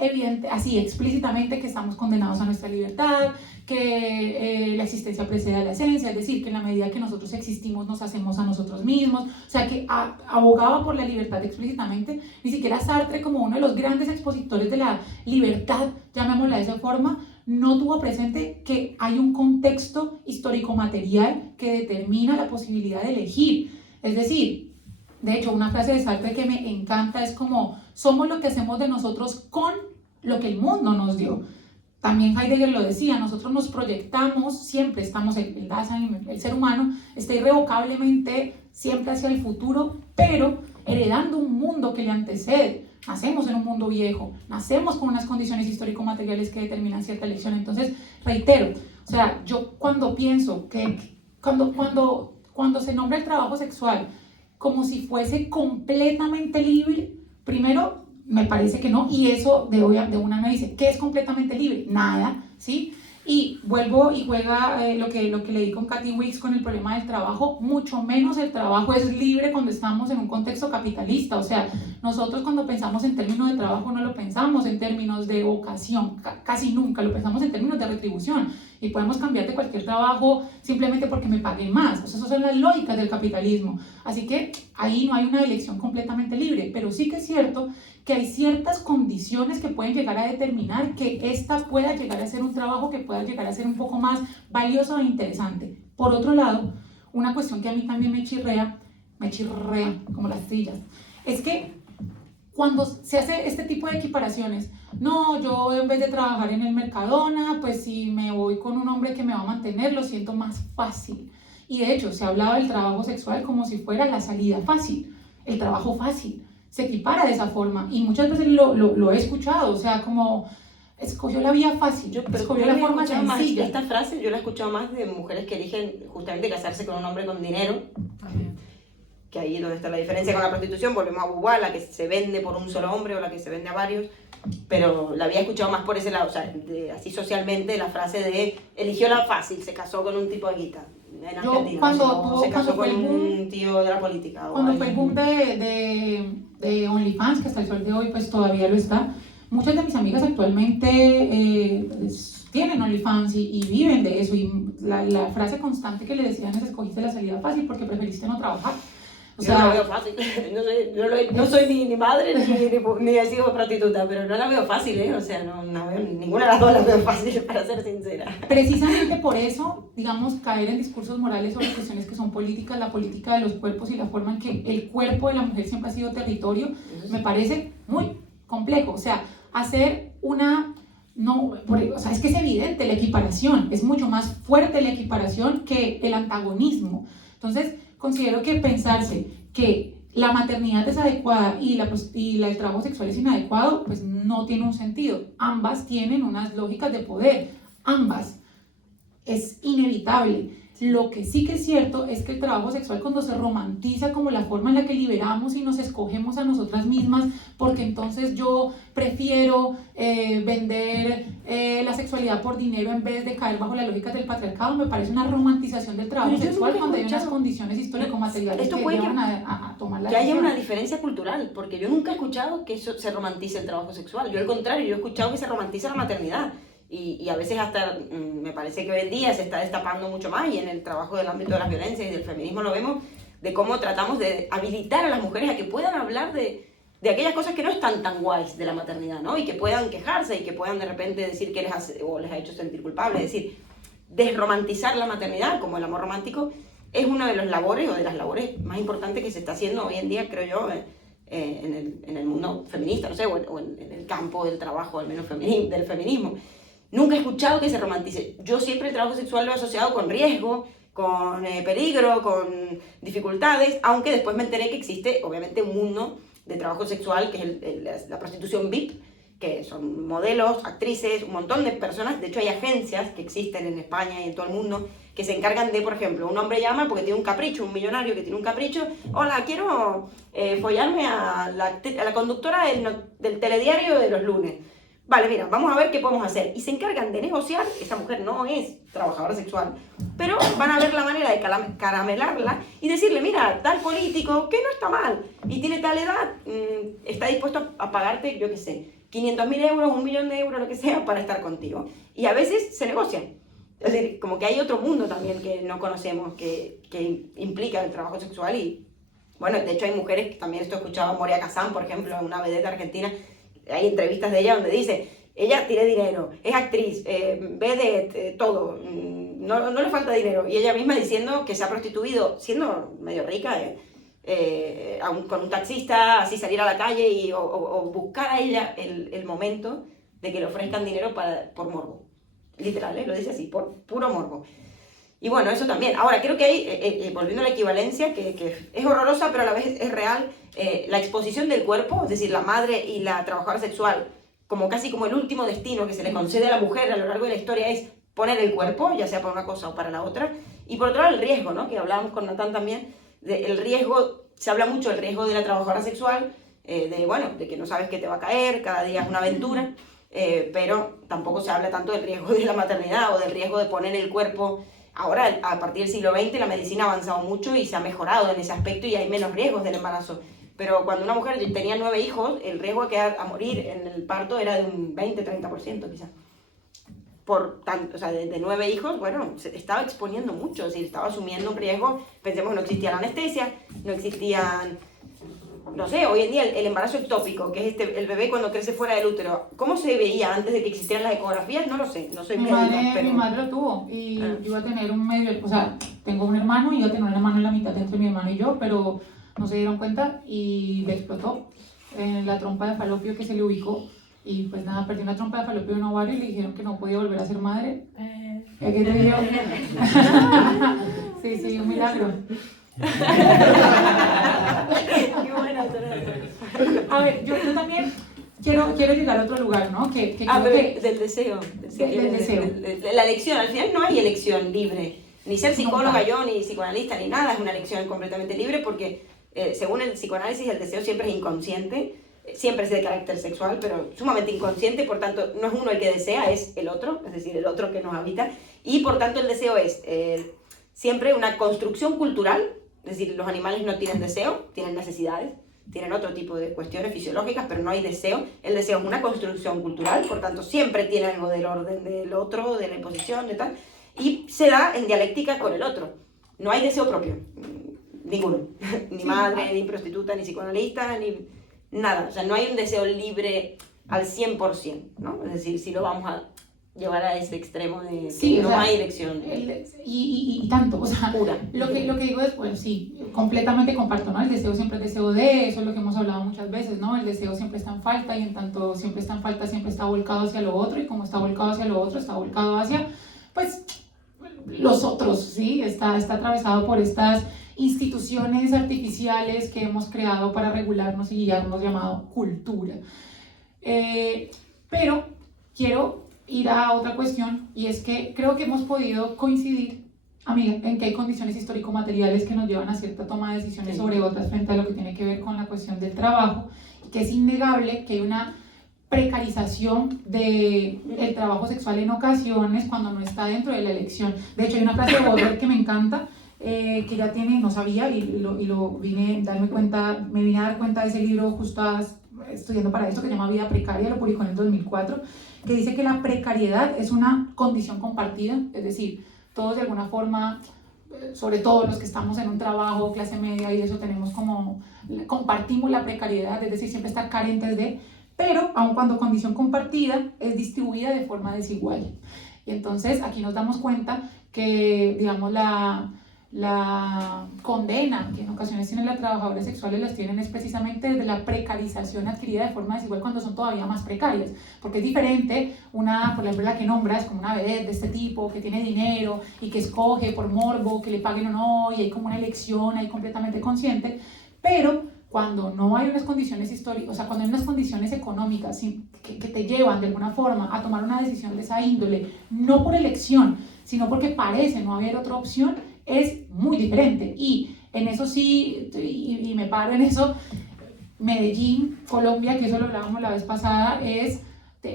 así explícitamente que estamos condenados a nuestra libertad, que la existencia precede a la esencia, es decir, que en la medida que nosotros existimos nos hacemos a nosotros mismos, o sea, que abogaba por la libertad explícitamente. Ni siquiera Sartre, como uno de los grandes expositores de la libertad, llamémosla de esa forma, no tuvo presente que hay un contexto histórico-material que determina la posibilidad de elegir. Es decir, de hecho, una frase de Sartre que me encanta es como: somos lo que hacemos de nosotros con lo que el mundo nos dio. También Heidegger lo decía, nosotros nos proyectamos, siempre estamos, el Dasein, el ser humano, está irrevocablemente siempre hacia el futuro, pero heredando un mundo que le antecede. Nacemos en un mundo viejo, nacemos con unas condiciones histórico-materiales que determinan cierta elección. Entonces, reitero, o sea, yo cuando pienso que cuando se nombra el trabajo sexual como si fuese completamente libre, primero, me parece que no, y eso de una me dice, ¿qué es completamente libre? Nada, ¿sí? Y vuelvo y juega lo que leí con Kathy Wicks con el problema del trabajo, mucho menos el trabajo es libre cuando estamos en un contexto capitalista. O sea, nosotros cuando pensamos en términos de trabajo no lo pensamos en términos de vocación, casi nunca, lo pensamos en términos de retribución, y podemos cambiar de cualquier trabajo simplemente porque me paguen más. O sea, esas son las lógicas del capitalismo. Así que ahí no hay una elección completamente libre, pero sí que es cierto que hay ciertas condiciones que pueden llegar a determinar que esta pueda llegar a ser un trabajo que pueda llegar a ser un poco más valioso e interesante. Por otro lado, una cuestión que a mí también me chirrea como las sillas, es que cuando se hace este tipo de equiparaciones, no, yo en vez de trabajar en el Mercadona, pues si me voy con un hombre que me va a mantener, lo siento más fácil. Y de hecho, se hablaba del trabajo sexual como si fuera la salida fácil, el trabajo fácil. se equipara de esa forma. Y muchas veces lo he escuchado, o sea, como escogió la vía fácil, escogió la forma sencilla. Esta frase yo la he escuchado más de mujeres que eligen justamente casarse con un hombre con dinero, que ahí es donde está la diferencia con la prostitución. Volvemos a Bubá, la que se vende por un solo hombre o la que se vende a varios, pero la había escuchado más por ese lado, o sea, así socialmente, la frase de eligió la fácil, se casó con un tipo de guita. En Argentina, cuando se casó con el boom, un tío de la política. Cuando fue el boom de OnlyFans, que hasta el sol de hoy pues todavía lo está, muchas de mis amigas actualmente tienen OnlyFans y viven de eso. Y la frase constante que le decían es: escogiste la salida fácil porque preferiste no trabajar. O sea, yo no la veo fácil. No soy ni madre ni he sido prostituta, pero no la veo fácil, ¿eh? O sea, no veo, ninguna de las dos la veo fácil, para ser sincera. Precisamente por eso, digamos, caer en discursos morales sobre cuestiones que son políticas, la política de los cuerpos y la forma en que el cuerpo de la mujer siempre ha sido territorio, me parece muy complejo. O sea, hacer una... o sea, es que es evidente la equiparación, es mucho más fuerte la equiparación que el antagonismo. Entonces, considero que pensarse que la maternidad es adecuada y el trabajo sexual es inadecuado, pues no tiene un sentido. Ambas tienen unas lógicas de poder, ambas. Es inevitable. Lo que sí que es cierto es que el trabajo sexual, cuando se romantiza como la forma en la que liberamos y nos escogemos a nosotras mismas, porque entonces yo prefiero vender la sexualidad por dinero en vez de caer bajo la lógica del patriarcado, me parece una romantización del trabajo sexual cuando hay unas condiciones histórico-materiales que llevan a tomar la que haya decisión. una diferencia cultural, porque yo nunca he escuchado que eso se romantice el trabajo sexual. Yo al contrario, yo he escuchado que se romantiza la maternidad. Y a veces hasta me parece que hoy en día se está destapando mucho más, y en el trabajo del ámbito de las violencias y del feminismo lo vemos, de cómo tratamos de habilitar a las mujeres a que puedan hablar de aquellas cosas que no están tan guays de la maternidad, ¿no? Y que puedan quejarse y que puedan de repente decir que les ha hecho sentir culpables. Es decir, desromantizar la maternidad como el amor romántico es una de las labores más importantes que se está haciendo hoy en día, creo yo, en el mundo feminista, no sé, o en el campo del trabajo, al menos del feminismo. Nunca he escuchado que se romantice. Yo siempre el trabajo sexual lo he asociado con riesgo, con peligro, con dificultades, aunque después me enteré que existe, obviamente, un mundo de trabajo sexual, que es la prostitución VIP, que son modelos, actrices, un montón de personas. De hecho, hay agencias que existen en España y en todo el mundo que se encargan de, por ejemplo, un hombre llama porque tiene un capricho, un millonario que tiene un capricho: hola, quiero follarme a la conductora del telediario de los lunes. Vale, mira, vamos a ver qué podemos hacer. Y se encargan de negociar. Esa mujer no es trabajadora sexual, pero van a ver la manera de caramelarla y decirle: mira, tal político, que no está mal, y tiene tal edad, está dispuesto a pagarte, yo qué sé, 500.000 euros, 1 millón de euros, lo que sea, para estar contigo. Y a veces se negocian. Es decir, como que hay otro mundo también que no conocemos, que implica el trabajo sexual. Y bueno, de hecho hay mujeres que también, esto he escuchado a Moria Kazan, por ejemplo, una vedette argentina. Hay entrevistas de ella donde dice: ella tiene dinero, es actriz, vedette, todo, no le falta dinero. Y ella misma diciendo que se ha prostituido, siendo medio rica, con un taxista, así salir a la calle o buscar a ella el momento de que le ofrezcan dinero por morbo. Literal, lo dice así, por puro morbo. Y bueno, eso también. Ahora, creo que hay, volviendo a la equivalencia, que es horrorosa, pero a la vez es real, la exposición del cuerpo, es decir, la madre y la trabajadora sexual, como casi como el último destino que se le concede a la mujer a lo largo de la historia, es poner el cuerpo, ya sea para una cosa o para la otra. Y por otro lado, el riesgo, ¿no? Que hablábamos con Natán también, el riesgo, se habla mucho del riesgo de la trabajadora sexual, de que no sabes qué te va a caer, cada día es una aventura, pero tampoco se habla tanto del riesgo de la maternidad o del riesgo de poner el cuerpo. Ahora, a partir del siglo XX, la medicina ha avanzado mucho y se ha mejorado en ese aspecto y hay menos riesgos del embarazo. Pero cuando una mujer tenía 9 hijos, el riesgo a morir en el parto era de un 20-30% quizás. O sea, de 9 hijos, bueno, se estaba exponiendo mucho, es decir, estaba asumiendo un riesgo. Pensemos que no existía la anestesia, no existían... No sé, hoy en día el embarazo ectópico, que es el bebé cuando crece fuera del útero, ¿cómo se veía antes de que existieran las ecografías? No lo sé, no soy médica, pero... Mi madre lo tuvo y yo iba a tener un medio, o sea, tengo un hermano y iba a tener un hermano en la mitad entre mi hermano y yo, pero no se dieron cuenta y le explotó en la trompa de falopio que se le ubicó y pues nada, perdió una trompa de falopio y un ovario y le dijeron que no podía volver a ser madre. ¿Qué te digo? Sí, un milagro. Qué buena. A ver, yo también quiero llegar a otro lugar, ¿no? Que creo pero que del deseo. del deseo. La elección, al final no hay elección libre. Ni ser psicóloga Nunca. yo, ni psicoanalista, ni nada, es una elección completamente libre porque según el psicoanálisis el deseo siempre es inconsciente, siempre es de carácter sexual, pero sumamente inconsciente, por tanto no es uno el que desea, es el otro, es decir, el otro que nos habita, y por tanto el deseo es siempre una construcción cultural, es decir, los animales no tienen deseo, tienen necesidades, tienen otro tipo de cuestiones fisiológicas, pero no hay deseo. El deseo es una construcción cultural, por tanto siempre tiene algo del orden del otro, de la imposición, de tal, y se da en dialéctica con el otro. No hay deseo propio, ninguno, ni Sí, madre, ni prostituta, ni psicoanalista, ni nada. O sea, no hay un deseo libre al 100%, ¿no? Es decir, si lo vamos a llevar a ese extremo de que Sí, o no sea, hay elección y tanto, o sea, pura. lo que digo después, sí, completamente comparto, ¿no? El deseo siempre es deseo de, eso es lo que hemos hablado muchas veces, ¿no? El deseo siempre está en falta y en tanto siempre está en falta, siempre está volcado hacia lo otro y como está volcado hacia lo otro, está volcado hacia, pues, los otros, ¿sí? Está atravesado por estas instituciones artificiales que hemos creado para regularnos y guiarnos, llamado cultura. Pero quiero ir a otra cuestión y es que creo que hemos podido coincidir, amiga, en que hay condiciones histórico-materiales que nos llevan a cierta toma de decisiones sobre otras frente a lo que tiene que ver con la cuestión del trabajo, y que es innegable que hay una precarización del trabajo sexual en ocasiones cuando no está dentro de la elección. De hecho, hay una frase de Baudelaire que me encanta, que ya tiene, no sabía, y lo vine a darme cuenta, me vine a dar cuenta de ese libro justo estudiando para esto, que se llama Vida Precaria, lo publicó en el 2004, que dice que la precariedad es una condición compartida, es decir, todos de alguna forma, sobre todo los que estamos en un trabajo, clase media y eso, compartimos la precariedad, es decir, siempre estar carentes de, pero aun cuando condición compartida es distribuida de forma desigual. Y entonces aquí nos damos cuenta que, digamos, la condena que en ocasiones tienen las trabajadoras sexuales las tienen es precisamente desde la precarización adquirida de forma desigual cuando son todavía más precarias, porque es diferente una, por ejemplo, la que nombras como una vedette de este tipo que tiene dinero y que escoge por morbo que le paguen o no y hay como una elección ahí completamente consciente, pero cuando no hay unas condiciones históricas, o sea, cuando hay unas condiciones económicas que te llevan de alguna forma a tomar una decisión de esa índole, no por elección, sino porque parece no haber otra opción, es muy diferente. Y en eso sí, y me paro en eso, Medellín, Colombia, que eso lo hablábamos la vez pasada, es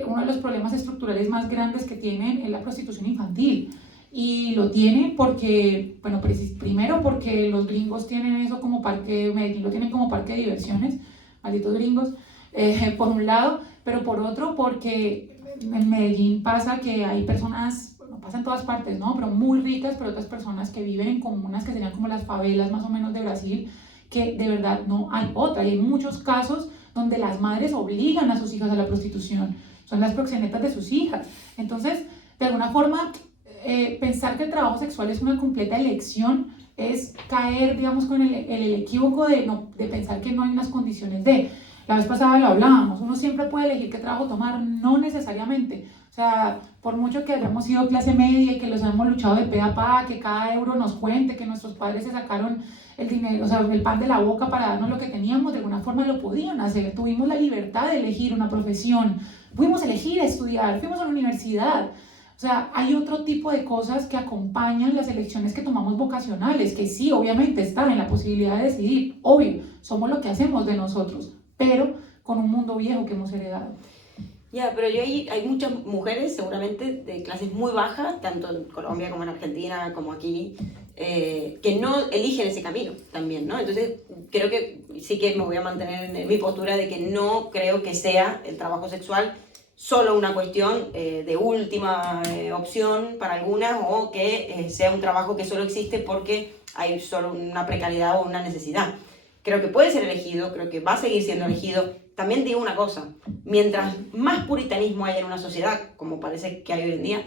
uno de los problemas estructurales más grandes que tienen es la prostitución infantil. Y lo tiene porque, bueno, primero porque los gringos tienen eso como parque, Medellín lo tienen como parque de diversiones, malditos gringos, por un lado, pero por otro porque en Medellín pasa que hay personas, bueno, pasa en todas partes, ¿no? Pero muy ricas, pero otras personas que viven en comunas que serían como las favelas más o menos de Brasil, que de verdad no hay otra. Y hay muchos casos donde las madres obligan a sus hijas a la prostitución, son las proxenetas de sus hijas. Entonces, de alguna forma, pensar que el trabajo sexual es una completa elección es caer, digamos, con el equívoco de pensar que no hay unas condiciones de. La vez pasada lo hablábamos, uno siempre puede elegir qué trabajo tomar, no necesariamente. O sea, por mucho que hayamos sido clase media y que los hemos luchado de pe a pa, que cada euro nos cuente, que nuestros padres se sacaron el dinero, o sea, el pan de la boca para darnos lo que teníamos, de alguna forma lo podían hacer. Tuvimos la libertad de elegir una profesión, pudimos elegir estudiar, fuimos a la universidad. O sea, hay otro tipo de cosas que acompañan las elecciones que tomamos vocacionales, que sí, obviamente están en la posibilidad de decidir, obvio, somos lo que hacemos de nosotros, pero con un mundo viejo que hemos heredado. Ya, pero hay muchas mujeres, seguramente, de clases muy bajas, tanto en Colombia como en Argentina, como aquí, que no eligen ese camino también, ¿no? Entonces, creo que sí que me voy a mantener en mi postura de que no creo que sea el trabajo sexual solo una cuestión de última opción para algunas o que sea un trabajo que solo existe porque hay solo una precariedad o una necesidad. Creo que puede ser elegido, creo que va a seguir siendo elegido. También digo una cosa, mientras más puritanismo hay en una sociedad, como parece que hay hoy en día,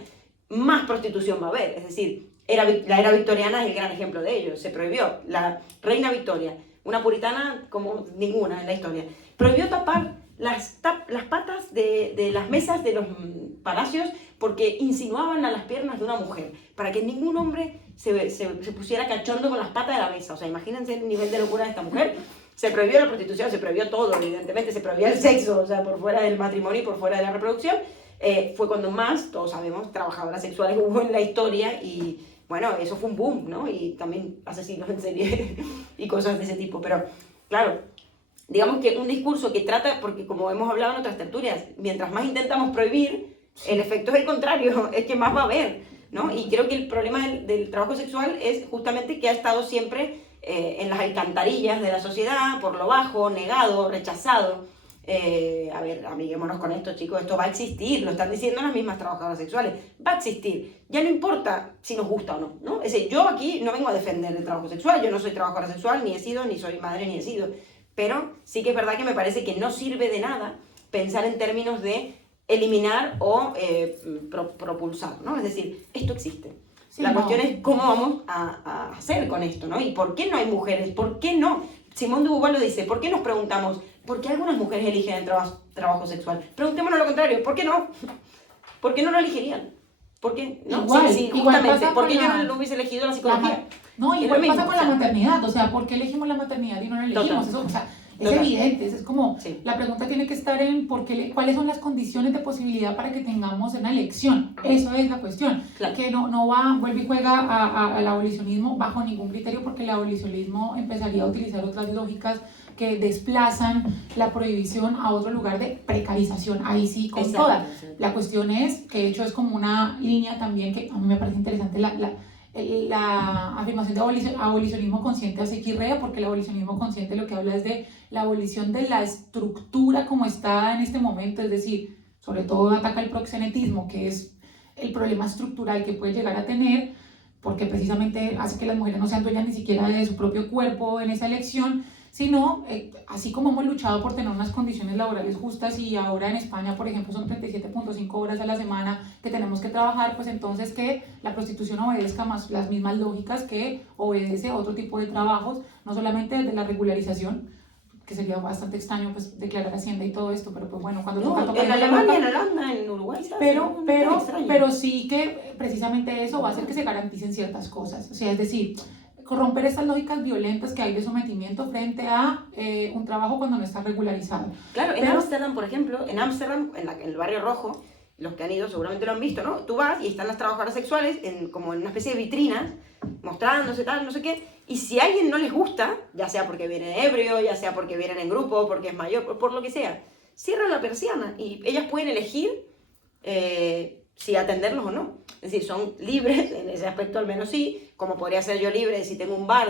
más prostitución va a haber. Es decir, la era victoriana es el gran ejemplo de ello. Se prohibió. La reina Victoria, una puritana como ninguna en la historia, prohibió tapar las patas de las mesas de los palacios porque insinuaban a las piernas de una mujer, para que ningún hombre se pusiera cachondo con las patas de la mesa. O sea, imagínense el nivel de locura de esta mujer. se prohibió la prostitución, se prohibió todo, evidentemente, se prohibió el sexo, o sea, por fuera del matrimonio y por fuera de la reproducción, fue cuando más, todos sabemos, trabajadoras sexuales hubo en la historia y, bueno, eso fue un boom, ¿no? Y también asesinos en serie y cosas de ese tipo, pero, claro, digamos que un discurso que trata, porque como hemos hablado en otras tertulias, mientras más intentamos prohibir, el efecto es el contrario, es que más va a haber, ¿no? Y creo que el problema del trabajo sexual es justamente que ha estado siempre en las alcantarillas de la sociedad, por lo bajo, negado, rechazado. A ver, amiguémonos con esto, chicos, esto va a existir, lo están diciendo las mismas trabajadoras sexuales, va a existir, ya no importa si nos gusta o no, ¿no? Es decir, yo aquí no vengo a defender el trabajo sexual, yo no soy trabajadora sexual, ni he sido, ni soy madre, ni he sido, pero sí que es verdad que me parece que no sirve de nada pensar en términos de eliminar o propulsar, ¿no? Es decir, esto existe. Sí, La no. cuestión es cómo vamos a hacer con esto, ¿no? Y por qué no hay mujeres, por qué no. Simone de Beauvoir lo dice, ¿por qué nos preguntamos por qué algunas mujeres eligen el trabajo sexual? Preguntémonos lo contrario, ¿por qué no? ¿Por qué no lo elegirían? ¿Por qué? ¿No? Igual, Sí, igual justamente, pasa ¿por qué con yo la- no hubiese elegido la psicología? No, Es igual lo pasa mismo, con o la sea, maternidad, o sea, ¿por qué elegimos la maternidad y no la elegimos? Total. Eso, o sea, es Total. evidente, es como, Sí. la pregunta tiene que estar en cuáles son las condiciones de posibilidad para que tengamos una elección, eso es la cuestión, Claro. que no va, vuelve y juega al abolicionismo bajo ningún criterio, porque el abolicionismo empezaría a utilizar otras lógicas que desplazan la prohibición a otro lugar de precarización, ahí sí, con Exacto, toda. exacto. La cuestión es, que de hecho es como una línea también que a mí me parece interesante, la afirmación de abolicionismo consciente hace Quirrea, porque el abolicionismo consciente lo que habla es de la abolición de la estructura como está en este momento, es decir, sobre todo ataca el proxenetismo, que es el problema estructural que puede llegar a tener, porque precisamente hace que las mujeres no sean dueñas ni siquiera de su propio cuerpo en esa elección, sino, así como hemos luchado por tener unas condiciones laborales justas y ahora en España, por ejemplo, son 37.5 horas a la semana que tenemos que trabajar, pues entonces que la prostitución obedezca más las mismas lógicas que obedece a otro tipo de trabajos, no solamente desde la regularización, que sería bastante extraño pues declarar Hacienda y todo esto, pero pues bueno, cuando No, toca en la Alemania, boca, en Holanda, en Uruguay, ¿sabes? No es tan extraño. pero sí que precisamente eso va a hacer que se garanticen ciertas cosas, o sea, es decir, romper estas lógicas violentas que hay de sometimiento frente a un trabajo cuando no está regularizado. Claro, en Pero- Ámsterdam, por ejemplo, en Ámsterdam, en el barrio rojo, los que han ido seguramente lo han visto, ¿no? Tú vas y están las trabajadoras sexuales como en una especie de vitrinas, mostrándose tal, no sé qué, y si a alguien no les gusta, ya sea porque viene ebrio, ya sea porque vienen en grupo, porque es mayor, por lo que sea, cierran la persiana y ellas pueden elegir si atenderlos o no. Es decir, son libres, en ese aspecto al menos sí, como podría ser yo libre si tengo un bar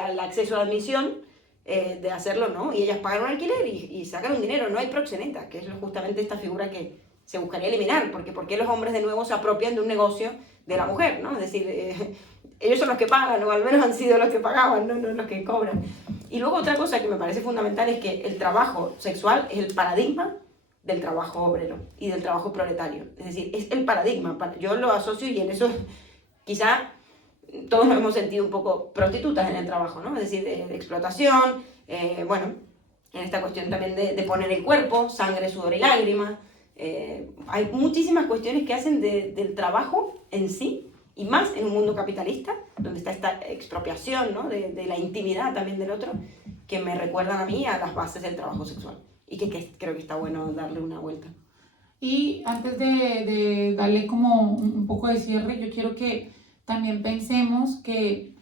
al acceso a admisión, de hacerlo, ¿no? Y ellas pagan un alquiler y sacan un dinero, no hay proxeneta, que es justamente esta figura que se buscaría eliminar, porque ¿por qué los hombres de nuevo se apropian de un negocio de la mujer, ¿no? Es decir, ellos son los que pagan, o al menos han sido los que pagaban, no los que cobran. Y luego otra cosa que me parece fundamental es que el trabajo sexual es el paradigma del trabajo obrero y del trabajo proletario. Es decir, es el paradigma. Yo lo asocio y en eso quizá todos nos hemos sentido un poco prostitutas en el trabajo, ¿no? Es decir, de explotación, bueno, en esta cuestión también de poner el cuerpo, sangre, sudor y lágrimas. Hay muchísimas cuestiones que hacen del trabajo en sí, y más en un mundo capitalista, donde está esta expropiación, ¿no? de la intimidad también del otro, que me recuerdan a mí a las bases del trabajo sexual. Y que creo que está bueno darle una vuelta. Y antes de darle como un poco de cierre, yo quiero que también pensemos que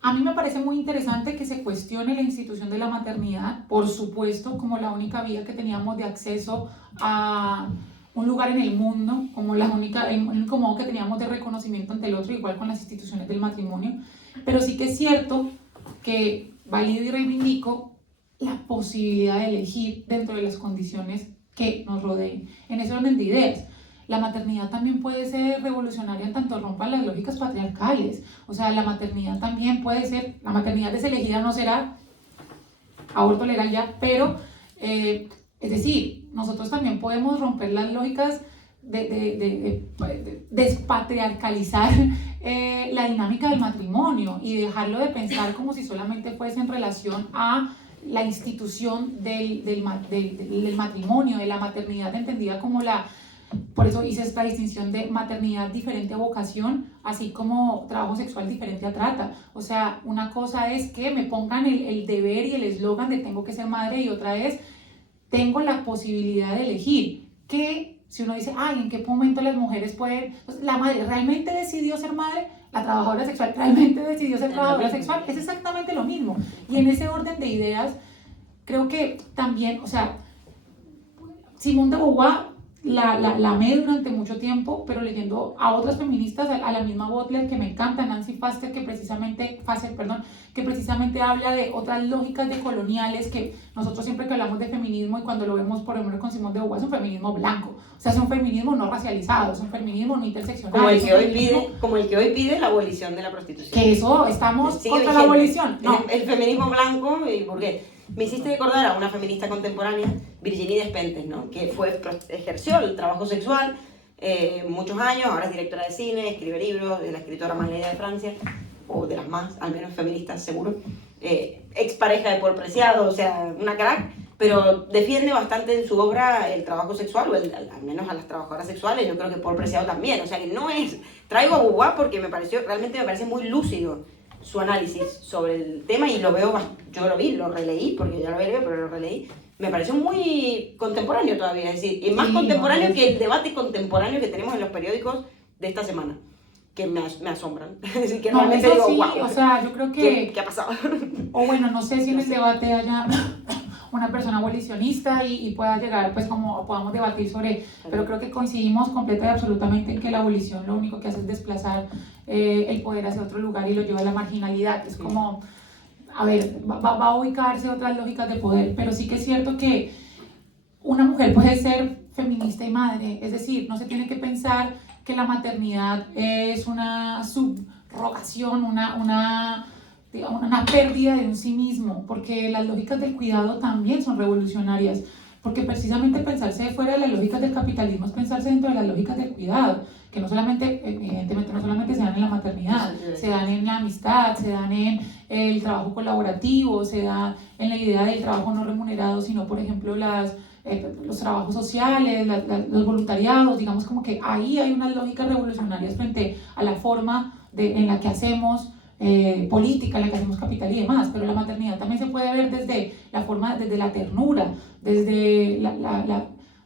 a mí me parece muy interesante que se cuestione la institución de la maternidad, por supuesto, como la única vía que teníamos de acceso a un lugar en el mundo, como el único modo que teníamos de reconocimiento ante el otro, igual con las instituciones del matrimonio. Pero sí que es cierto que valido y reivindico la posibilidad de elegir dentro de las condiciones que nos rodeen. En ese orden de ideas, la maternidad también puede ser revolucionaria en tanto rompa las lógicas patriarcales. O sea, la maternidad también puede ser, la maternidad deselegida no será aborto legal ya, pero es decir, nosotros también podemos romper las lógicas de despatriarcalizar la dinámica del matrimonio y dejarlo de pensar como si solamente fuese en relación a la institución del matrimonio, de la maternidad entendida como por eso hice esta distinción de maternidad diferente a vocación, así como trabajo sexual diferente a trata. O sea, una cosa es que me pongan el deber y el eslogan de tengo que ser madre, y otra es tengo la posibilidad de elegir. Que si uno dice, ay, ¿en qué momento las mujeres pueden? Pues, la madre realmente decidió ser madre, la trabajadora sexual realmente decidió ser trabajadora sexual, es exactamente lo mismo. Y en ese orden de ideas, creo que también, o sea, Simone de Beauvoir la amé durante mucho tiempo, pero leyendo a otras feministas, a la misma Butler, que me encanta, Nancy Faster, que precisamente habla de otras lógicas decoloniales, que nosotros siempre que hablamos de feminismo y cuando lo vemos, por ejemplo, con Simone de Beauvoir, es un feminismo blanco, o sea, es un feminismo no racializado, es un feminismo no interseccional. Como el que hoy pide la abolición de la prostitución. Que eso, estamos contra la abolición. No. El feminismo blanco y burgués. Me hiciste recordar a una feminista contemporánea, Virginie Despentes, ¿no? Que ejerció el trabajo sexual muchos años, ahora es directora de cine, escribe libros, es la escritora más leída de Francia, o de las más, al menos feministas seguro, expareja de Paul Preciado, o sea, una crack, pero defiende bastante en su obra el trabajo sexual, o al menos a las trabajadoras sexuales. Yo creo que Paul Preciado también, o sea que no es, traigo a Beauvoir porque realmente me parece muy lúcido su análisis sobre el tema, y lo veo, yo lo releí, porque ya lo había leído, pero lo releí, me pareció muy contemporáneo todavía, es decir, y más contemporáneo que el debate contemporáneo que tenemos en los periódicos de esta semana, que me asombran, es decir, que realmente digo, sí, wow, o sea, yo creo que... ¿Qué ha pasado? O bueno, no sé si en el debate haya una persona abolicionista y pueda llegar, pues como podamos debatir sobre, pero creo que coincidimos completa y absolutamente en que la abolición lo único que hace es desplazar el poder hacia otro lugar y lo lleva a la marginalidad. Es como, a ver, va a ubicarse otras lógicas de poder, pero sí que es cierto que una mujer puede ser feminista y madre, es decir, no se tiene que pensar que la maternidad es una subrogación, una pérdida de un sí mismo, porque las lógicas del cuidado también son revolucionarias, porque precisamente pensarse fuera de las lógicas del capitalismo es pensarse dentro de las lógicas del cuidado, que no solamente, evidentemente, no solamente se dan en la maternidad, se dan en la amistad, se dan en el trabajo colaborativo, se dan en la idea del trabajo no remunerado, sino, por ejemplo, los trabajos sociales, los voluntariados, digamos como que ahí hay unas lógicas revolucionarias frente a la forma en la que hacemos política, en la que hacemos capital y demás, pero la maternidad también se puede ver desde la forma, desde la ternura, desde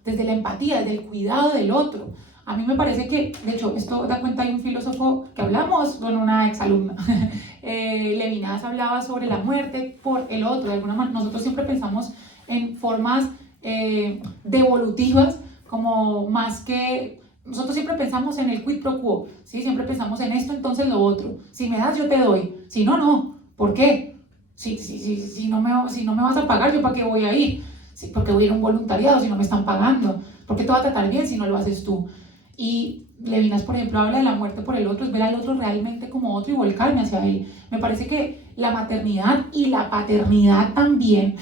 desde la empatía, desde el cuidado del otro. A mí me parece que, de hecho, esto da cuenta de un filósofo que hablamos con una exalumna, Levinas, hablaba sobre la muerte por el otro. De alguna manera, nosotros siempre pensamos en formas devolutivas, como más que... Nosotros siempre pensamos en el quid pro quo, ¿sí? Siempre pensamos en esto, entonces lo otro. Si me das, yo te doy. Si no, no. ¿Por qué? Si no me vas a pagar, ¿yo para qué voy a ir? Sí, porque voy a ir a un voluntariado si no me están pagando. ¿Por qué te va a tratar bien si no lo haces tú? Y Levinas, por ejemplo, habla de la muerte por el otro, es ver al otro realmente como otro y volcarme hacia él. Me parece que la maternidad y la paternidad también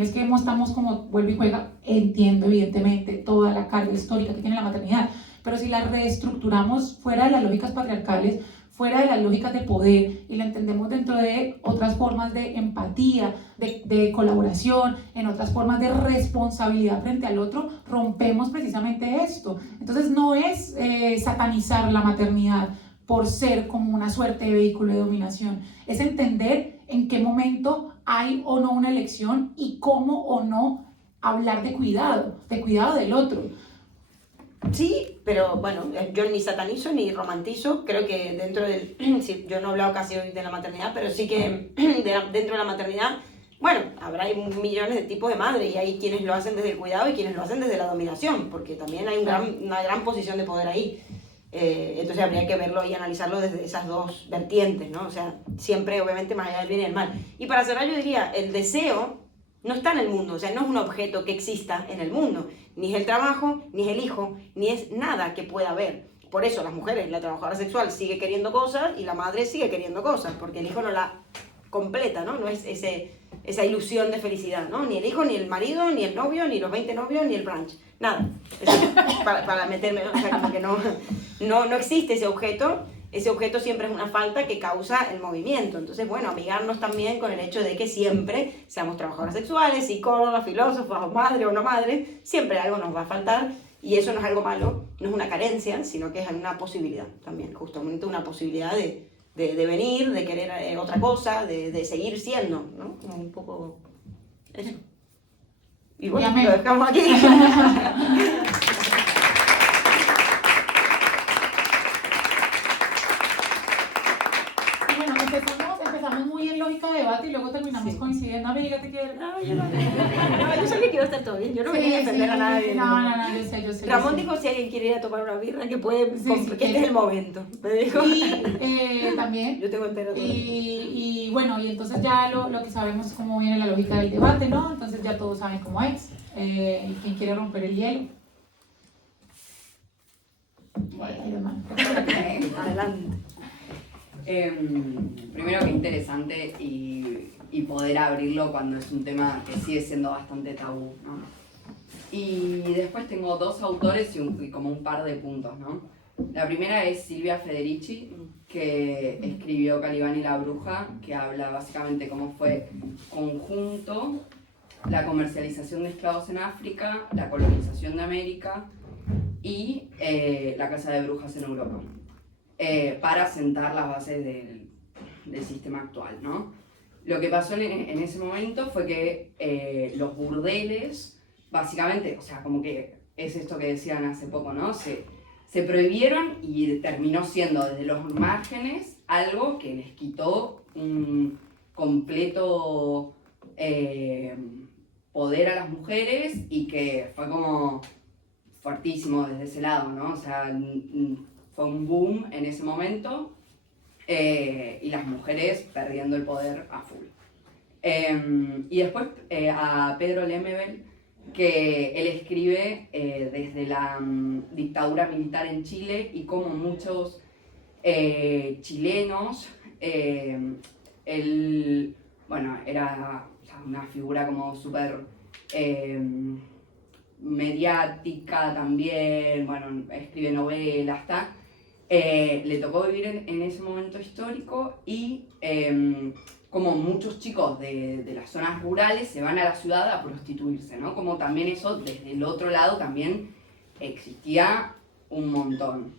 es que estamos como vuelve y juega, entiendo evidentemente toda la carga histórica que tiene la maternidad, pero si la reestructuramos fuera de las lógicas patriarcales, fuera de las lógicas de poder, y la entendemos dentro de otras formas de empatía, de colaboración, en otras formas de responsabilidad frente al otro, rompemos precisamente esto. Entonces no es satanizar la maternidad por ser como una suerte de vehículo de dominación, es entender en qué momento hay o no una elección y cómo o no hablar de cuidado del otro. Sí, pero bueno, yo ni satanizo ni romantizo, creo que dentro del... Sí, yo no he hablado casi hoy de la maternidad, pero sí que dentro de la maternidad, bueno, habrá millones de tipos de madres, y hay quienes lo hacen desde el cuidado y quienes lo hacen desde la dominación, porque también hay una gran posición de poder ahí. Entonces habría que verlo y analizarlo desde esas dos vertientes, ¿no? O sea, siempre obviamente más allá del bien y del mal. Y para cerrar yo diría, el deseo no está en el mundo, o sea, no es un objeto que exista en el mundo, ni es el trabajo, ni es el hijo, ni es nada que pueda haber. Por eso las mujeres, la trabajadora sexual sigue queriendo cosas y la madre sigue queriendo cosas, porque el hijo no la completa, ¿no? No es esa ilusión de felicidad, ¿no? Ni el hijo, ni el marido, ni el novio, ni los 20 novios, ni el brunch, nada. Es decir, para meterme, o sea, como que no existe ese objeto. Ese objeto siempre es una falta que causa el movimiento. Entonces, bueno, amigarnos también con el hecho de que siempre seamos trabajadoras sexuales, psicólogas, filósofos, madre o no madre, siempre algo nos va a faltar, Y eso no es algo malo, no es una carencia, sino que es una posibilidad también, justamente una posibilidad de venir, de querer otra cosa, de seguir siendo, ¿no? Como un poco eso. Y bueno, lo dejamos aquí. Empezamos muy en lógica de debate y luego terminamos coincidiendo. Amiga, te quiero. No, yo sabía que iba a estar todo bien. Yo no venía a defender a nadie. No, yo sé. Ramón dijo si alguien quiere ir a tomar una birra, que puede, que este es el momento. Me dijo. Y también. Yo tengo entero. Y bueno, y entonces ya lo que sabemos es cómo viene la lógica del debate, ¿no? Entonces ya todos saben cómo es. Y quién quiere romper el hielo. Adelante. Primero, que interesante y poder abrirlo cuando es un tema que sigue siendo bastante tabú, ¿no? Y después tengo dos autores y como un par de puntos, ¿no? La primera es Silvia Federici, que escribió Calibán y la bruja, que habla básicamente cómo fue conjunto la comercialización de esclavos en África, la colonización de América y la caza de brujas en Europa. Para sentar las bases del sistema actual, ¿no? Lo que pasó en ese momento fue que los burdeles, básicamente, o sea, como que es esto que decían hace poco, ¿no? Se prohibieron y terminó siendo desde los márgenes algo que les quitó un completo poder a las mujeres y que fue como fuertísimo desde ese lado, ¿no? O sea, fue un boom en ese momento y las mujeres perdiendo el poder a full. Y después a Pedro Lemebel, que él escribe desde la dictadura militar en Chile y como muchos chilenos, él, bueno, era una figura como súper mediática también, bueno, escribe novelas, ¿está? Le tocó vivir en ese momento histórico y como muchos chicos de las zonas rurales se van a la ciudad a prostituirse, ¿no? Como también eso desde el otro lado también existía un montón.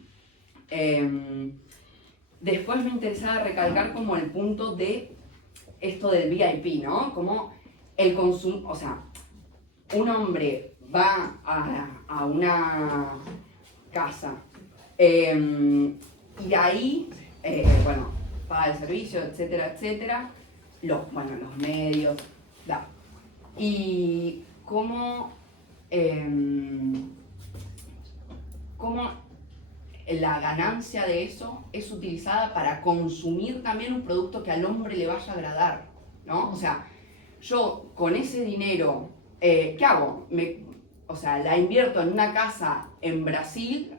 Después me interesaba recalcar como el punto de esto del VIP, ¿no? Como el consumo, o sea, un hombre va a una casa y ahí, bueno, paga el servicio, etcétera, etcétera, los medios, bla. Y cómo la ganancia de eso es utilizada para consumir también un producto que al hombre le vaya a agradar, ¿no? O sea, yo con ese dinero, ¿qué hago? La invierto en una casa en Brasil,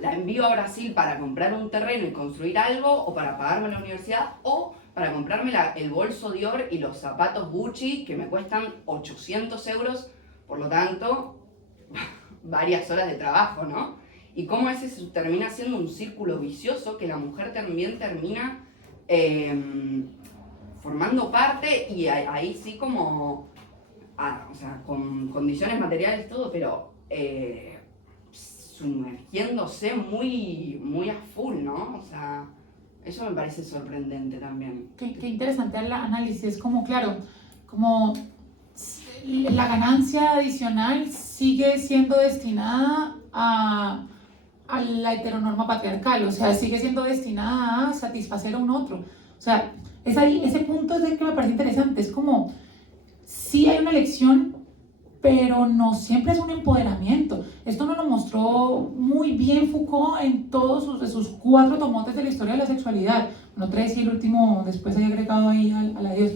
la envío a Brasil para comprar un terreno y construir algo, o para pagarme la universidad, o para comprarme el bolso Dior y los zapatos Gucci que me cuestan 800 euros, por lo tanto, varias horas de trabajo, ¿no? Y cómo ese termina siendo un círculo vicioso que la mujer también termina formando parte y ahí sí como, con condiciones materiales y todo, pero sumergiéndose muy a full, ¿no? O sea, eso me parece sorprendente también. Qué interesante el análisis, como claro, como la ganancia adicional sigue siendo destinada a la heteronorma patriarcal, o sea, sigue siendo destinada a satisfacer a un otro. O sea, es ahí, ese punto es el que me parece interesante, es como, sí hay una elección, pero no siempre es un empoderamiento. Esto nos lo mostró muy bien Foucault en todos sus 4 tomotes de la historia de la sexualidad. No 3 y el último, después hay agregado ahí a la Dios.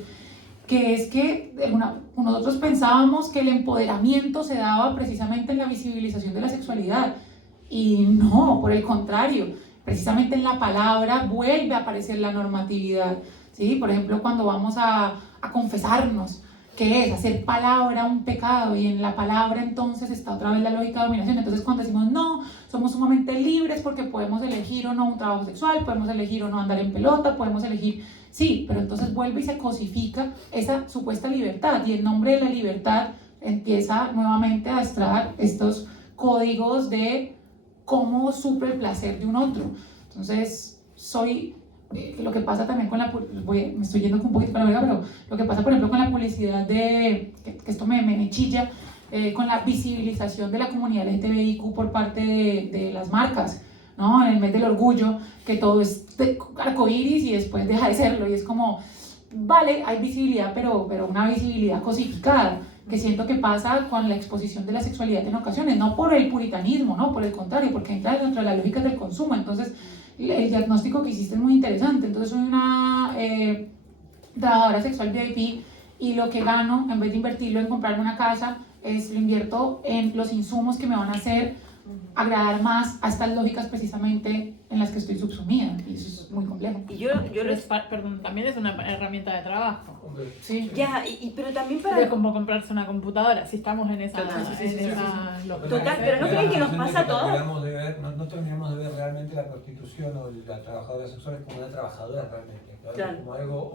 Que es que nosotros pensábamos que el empoderamiento se daba precisamente en la visibilización de la sexualidad. Y no, por el contrario, precisamente en la palabra vuelve a aparecer la normatividad, ¿sí? Por ejemplo, cuando vamos a confesarnos, ¿qué es? Hacer palabra un pecado, y en la palabra entonces está otra vez la lógica de dominación. Entonces cuando decimos no, somos sumamente libres porque podemos elegir o no un trabajo sexual, podemos elegir o no andar en pelota, podemos elegir, sí, pero entonces vuelve y se cosifica esa supuesta libertad, y en nombre de la libertad empieza nuevamente a extraer estos códigos de cómo suple el placer de un otro. Entonces, lo que pasa también con me estoy yendo un poquito para la verga, pero lo que pasa, por ejemplo, con la publicidad que esto me chilla, con la visibilización de la comunidad LGTBIQ por parte de las marcas, ¿no? En el mes del orgullo, que todo es arcoíris y después deja de serlo, y es como, vale, hay visibilidad, pero una visibilidad cosificada, que siento que pasa con la exposición de la sexualidad en ocasiones, no por el puritanismo, no, por el contrario, porque entra dentro de las lógicas del consumo. Entonces, el diagnóstico que hiciste es muy interesante. Entonces, soy una trabajadora sexual VIP y lo que gano, en vez de invertirlo en comprarme una casa, lo invierto en los insumos que me van a hacer agradar más a estas lógicas precisamente en las que estoy subsumida, y eso es muy complejo. Y yo Perdón, también es una herramienta de trabajo. Sí. ya, pero también para... Es como comprarse una computadora, si estamos en esa, Total, pero ¿no creen que nos pasa a todos? No terminamos de ver realmente la prostitución o la trabajadora sexual como una trabajadora realmente, Claro. como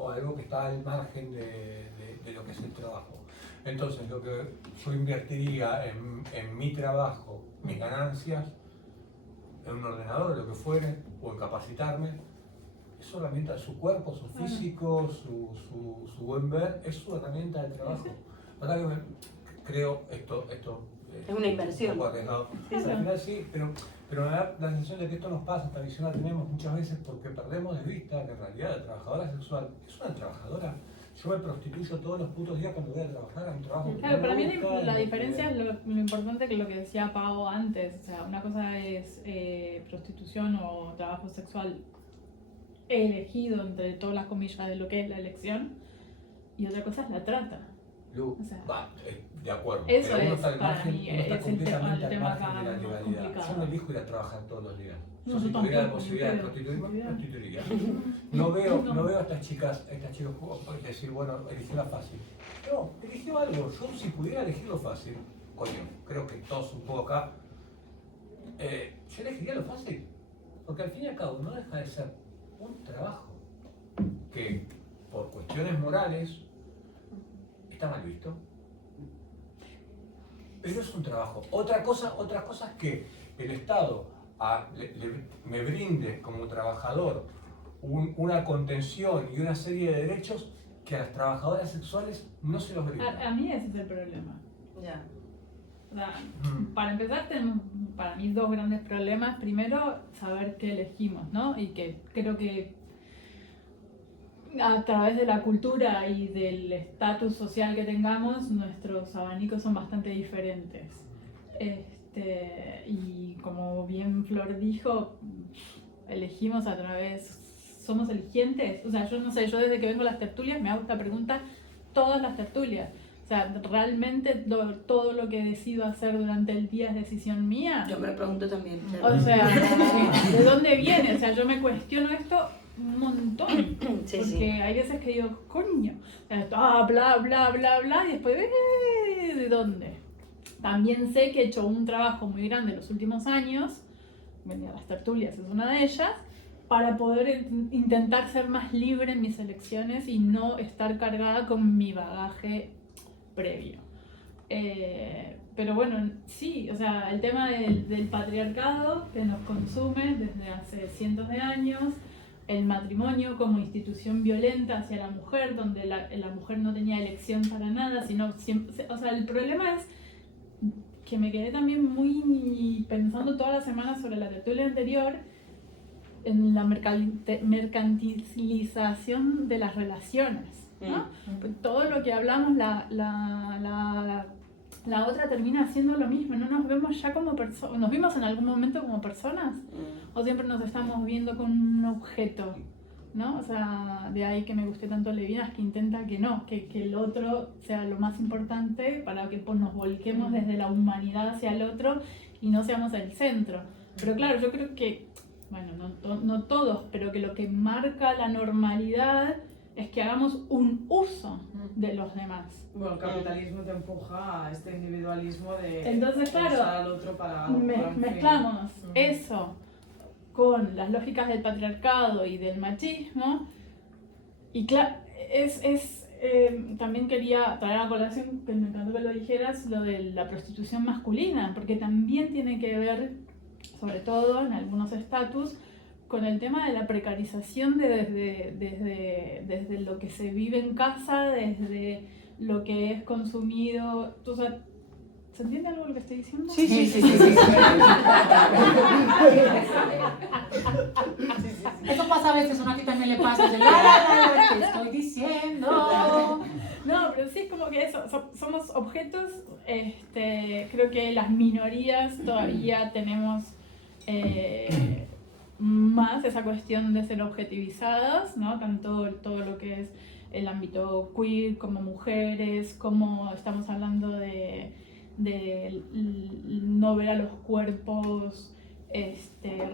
algo que está al margen de lo que es el trabajo. Entonces, lo que yo invertiría en mi trabajo, mis ganancias, en un ordenador, lo que fuere, o en capacitarme, es su herramienta, su cuerpo, su físico, su buen ver, es su herramienta de trabajo. La verdad que creo esto Es una inversión. un poco arriesgado. Sí, Al sí. final sí, pero me da la sensación de que esto nos pasa, esta visión la tenemos muchas veces porque perdemos de vista que en realidad la trabajadora sexual es una trabajadora. Yo me prostituyo todos los putos días cuando voy a trabajar a un trabajo. Claro, para mí la diferencia es lo importante que lo que decía Pau antes. O sea, una cosa es prostitución o trabajo sexual elegido entre todas las comillas de lo que es la elección, y otra cosa es la trata. Lu, O sea, de acuerdo. eso pero uno es está al para margen, mí, uno está es el completamente al tema margen acá de la más legalidad. complicado. Yo no elijo ir a trabajar todos los días. No, Yo si yo tuviera la tampoco, posibilidad de ni prostituirme, idea. prostituiría. No veo a estas chicas decir, bueno, elegí la fácil. No, eligió algo. Yo si pudiera elegir lo fácil, coño, creo que todos un poco acá, yo elegiría lo fácil. Porque al fin y al cabo no deja de ser un trabajo que por cuestiones morales está mal visto. Pero es un trabajo. Otra cosa es que el Estado me brinde como trabajador una contención y una serie de derechos que a las trabajadoras sexuales no se los brinda. A mí ese es el problema. Ya. O sea, para empezar, tenemos para mí dos grandes problemas. Primero, saber qué elegimos, ¿no? Y que creo que a través de la cultura y del estatus social que tengamos, nuestros abanicos son bastante diferentes. Y como bien Flor dijo, elegimos a través, somos eligientes. O sea, yo no sé, yo desde que vengo a las tertulias me hago esta pregunta todas las tertulias. O sea, ¿realmente todo lo que decido hacer durante el día es decisión mía? Yo me lo pregunto también. O sea, ¿de dónde viene? O sea, yo me cuestiono esto un montón. Sí, Porque sí. hay veces que digo, coño, bla, bla, bla, bla, y después, ¿de dónde? También sé que he hecho un trabajo muy grande en los últimos años, venía a las tertulias, es una de ellas, para poder intentar ser más libre en mis elecciones y no estar cargada con mi bagaje previo. Pero bueno, sí, o sea, el tema del patriarcado que nos consume desde hace cientos de años, el matrimonio como institución violenta hacia la mujer, donde la mujer no tenía elección para nada, sino siempre, o sea, el problema es que me quedé también muy pensando toda la semana sobre la tertulia anterior en la mercantilización de las relaciones, ¿no? Todo lo que hablamos, la otra termina haciendo lo mismo, no nos vemos ya como personas, ¿nos vimos en algún momento como personas? ¿O siempre nos estamos viendo con un objeto? ¿No? O sea, de ahí que me guste tanto Levinas, que intenta que no, que el otro sea lo más importante para que pues, nos volquemos desde la humanidad hacia el otro y no seamos el centro. Pero claro, yo creo que, bueno, no todos, pero que lo que marca la normalidad es que hagamos un uso de los demás. Bueno, el capitalismo te empuja a este individualismo de Entonces, claro, usar al otro para un fin. mezclamos eso con las lógicas del patriarcado y del machismo, y claro, es también quería traer a colación, que me encantó que lo dijeras, lo de la prostitución masculina, porque también tiene que ver, sobre todo en algunos estatus, con el tema de la precarización desde lo que se vive en casa, desde lo que es consumido. O sea, ¿se entiende algo de lo que estoy diciendo? Sí. Eso pasa a veces, uno aquí también le pasa, te estoy diciendo. No, pero sí es como que eso, somos objetos, creo que las minorías todavía tenemos más esa cuestión de ser objetivizadas, ¿no? Tanto todo lo que es el ámbito queer, como mujeres, como estamos hablando de no ver a los cuerpos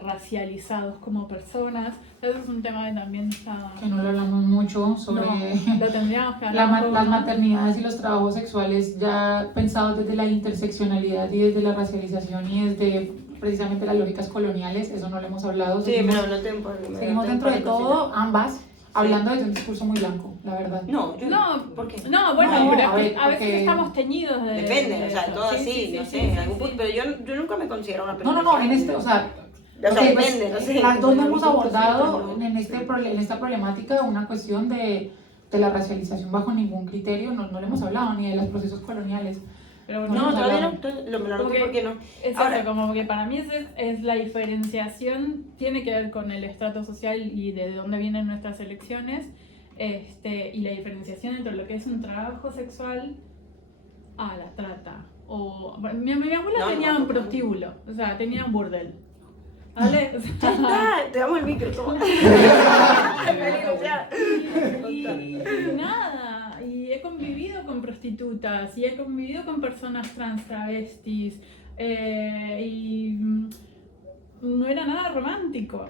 racializados como personas. Eso es un tema que también está... Que no lo hablamos mucho sobre lo tendríamos que hablar las maternidades y los trabajos sexuales ya pensados desde la interseccionalidad y desde la racialización y desde precisamente las lógicas coloniales. Eso no lo hemos hablado. Sí, Seguimos, pero no tiempo. seguimos dentro de todo, ambas, hablando desde un discurso muy blanco, la verdad. No, yo No, ¿por qué? No, bueno, No, pero a ver, a veces porque- estamos teñidos de... Depende, de o sea, eso. todo Sí, así, sí, no sí, sé, sí, en algún sí. punto, pero yo nunca me considero una No, en este, o sea, O sea, ok, pues, depende, no sé. las dos no hemos Como abordado no. en esta problemática una cuestión de la racialización bajo ningún criterio, no le hemos hablado ni de los procesos coloniales. Pero bueno, No, todavía no, hablado. me lo Como anoté que- porque no. es Ahora- eso, como que para mí es la diferenciación, tiene que ver con el estrato social y de dónde vienen nuestras elecciones, y la diferenciación entre lo que es un trabajo sexual a la trata. Mi abuela No, tenía no, un prostíbulo, o sea, tenía un burdel. ¿Vale? O sea, Te damos el micro, toma. y nada, y he convivido con prostitutas, y he convivido con personas trans, travestis, y no era nada romántico.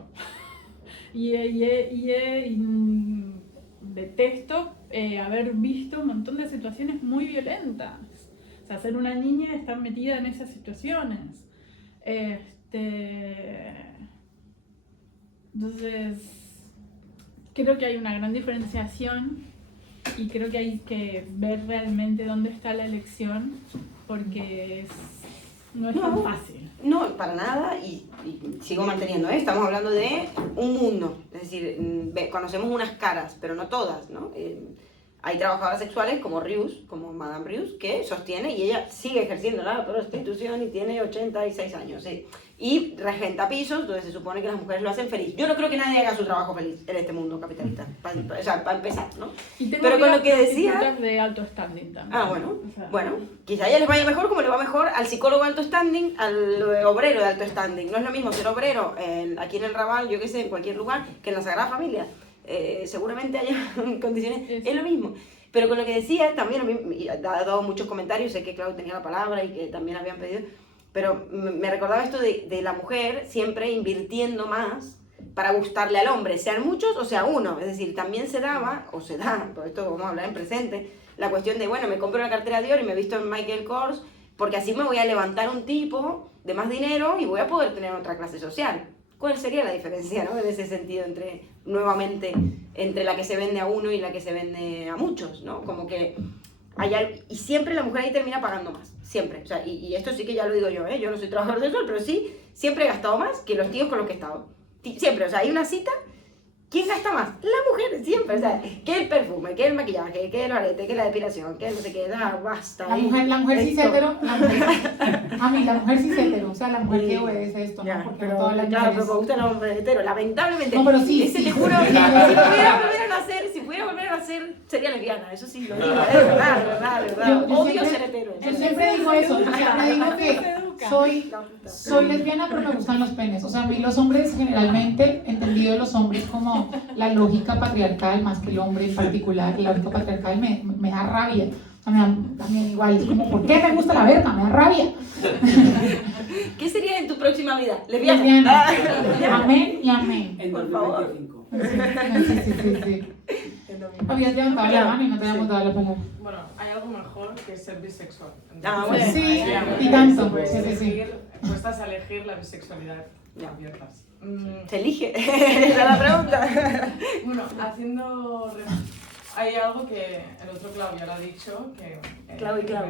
Detesto haber visto un montón de situaciones muy violentas. O sea, ser una niña y estar metida en esas situaciones. Entonces, creo que hay una gran diferenciación y creo que hay que ver realmente dónde está la elección porque no es tan fácil. No, para nada, y sigo manteniendo, estamos hablando de un mundo, es decir, conocemos unas caras, pero no todas, ¿no? Hay trabajadoras sexuales como Rius, como Madame Rius, que sostiene y ella sigue ejerciendo la prostitución y tiene 86 años, sí. Y regenta pisos, donde se supone que las mujeres lo hacen feliz. Yo no creo que nadie haga su trabajo feliz en este mundo capitalista, o sea, para empezar, ¿no? Y tengo Pero con amigas lo que decía- prostitutas de alto standing también. Ah, bueno, O sea, bueno, quizá a ella les vaya mejor como le va mejor al psicólogo de alto standing, al obrero de alto standing. No es lo mismo ser obrero aquí en el Raval, yo qué sé, en cualquier lugar, que en la Sagrada Familia. Seguramente haya condiciones, es lo mismo. Pero con lo que decía, también a mí me ha dado muchos comentarios, sé que Clau tenía la palabra y que también habían pedido, pero me recordaba esto de la mujer siempre invirtiendo más para gustarle al hombre, sean muchos o sea uno. Es decir, también se daba, o se da, por esto vamos a hablar en presente, la cuestión de, bueno, me compro una cartera Dior y me visto en Michael Kors, porque así me voy a levantar un tipo de más dinero y voy a poder tener otra clase social. ¿Cuál sería la diferencia, ¿no? En ese sentido, nuevamente, entre la que se vende a uno y la que se vende a muchos, ¿no? Como que y siempre la mujer ahí termina pagando más, siempre. O sea, y esto sí que ya lo digo yo, ¿eh? Yo no soy trabajador sexual, pero sí, siempre he gastado más que los tíos con los que he estado. Siempre, o sea, hay una cita, ¿quién gasta más? Las mujeres, siempre. O sea, que el perfume, que el maquillaje, que el arete, que la depilación, que no sé qué, basta. La mujer cis hetero, a mí la mujer cis hetero, o sea, la mujer que obedece esto, ¿no? Ya, Porque pero, todas las claro, pero mujeres... me gusta el hombre hetero, lamentablemente. No, pero sí, Ese sí, te juro sí, que sí, si pudiera volver a nacer, sería lesbiana, eso sí, lo digo, de verdad. Odio ser hetero. Yo siempre digo eso, yo siempre digo que soy lesbiana, pero me gustan los penes. O sea, a mí los hombres generalmente, entendido los hombres como la lógica patriarcal, más que el hombre en particular, la lógica patriarcal me da rabia. O sea, me da también igual, es como, ¿por qué me gusta la verga? Me da rabia. ¿Qué sería en tu próxima vida? Lesbiana. Lesbiana. Amén y amén. En Por favor. 2025. Sí. Habías levantado la mano y no te habíamos dado la palabra. Bueno, hay algo mejor que ser bisexual. Ah, bueno. Sí, Entonces, y tanto. puedes Sí, sí, sí. puestas a elegir la bisexualidad Ya. abiertas. Se elige. Esa es la pregunta. Bueno, haciendo hay algo que el otro Clau ya lo ha dicho, que... Clau y Clau.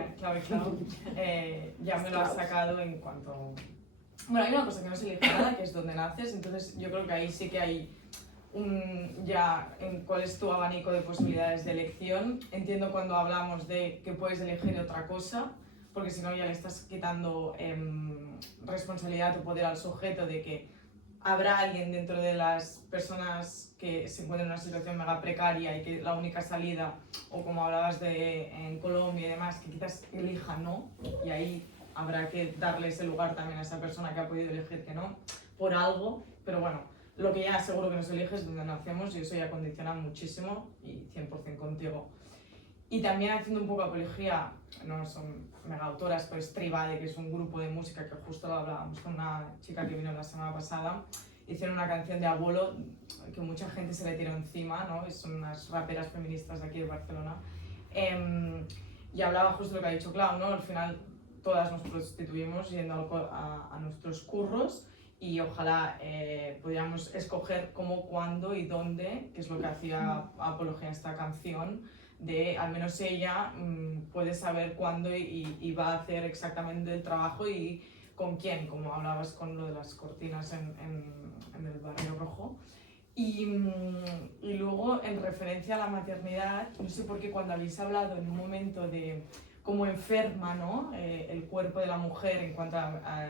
Ya me lo ha sacado en cuanto... Bueno, hay una cosa que no se elige nada, que es donde naces, entonces yo creo que ahí sí que hay ya en cuál es tu abanico de posibilidades de elección. Entiendo cuando hablamos de que puedes elegir otra cosa, porque si no ya le estás quitando responsabilidad o poder al sujeto de que habrá alguien dentro de las personas que se encuentran en una situación mega precaria y que la única salida, o como hablabas de en Colombia y demás, que quizás elija no, y ahí habrá que darle ese lugar también a esa persona que ha podido elegir que no, por algo, pero bueno, lo que ya seguro que nos elige es donde nacemos y eso ya condiciona muchísimo y 100% contigo. Y también haciendo un poco apología, no son mega autoras, pero es Tribade, que es un grupo de música que justo lo hablábamos con una chica que vino la semana pasada. Hicieron una canción de Abuelo que mucha gente se le tiró encima, ¿no? Son unas raperas feministas de aquí de Barcelona. Y hablaba justo lo que ha dicho Clau, ¿no? Al final todas nos prostituimos yendo a nuestros curros y ojalá pudiéramos escoger cómo, cuándo y dónde, que es lo que hacía apología en esta canción, de al menos ella puede saber cuándo y va a hacer exactamente el trabajo y con quién, como hablabas con lo de las cortinas en el Barrio Rojo. Y luego, en referencia a la maternidad, no sé por qué cuando habéis hablado en un momento de cómo enferma, ¿no? El cuerpo de la mujer en cuanto a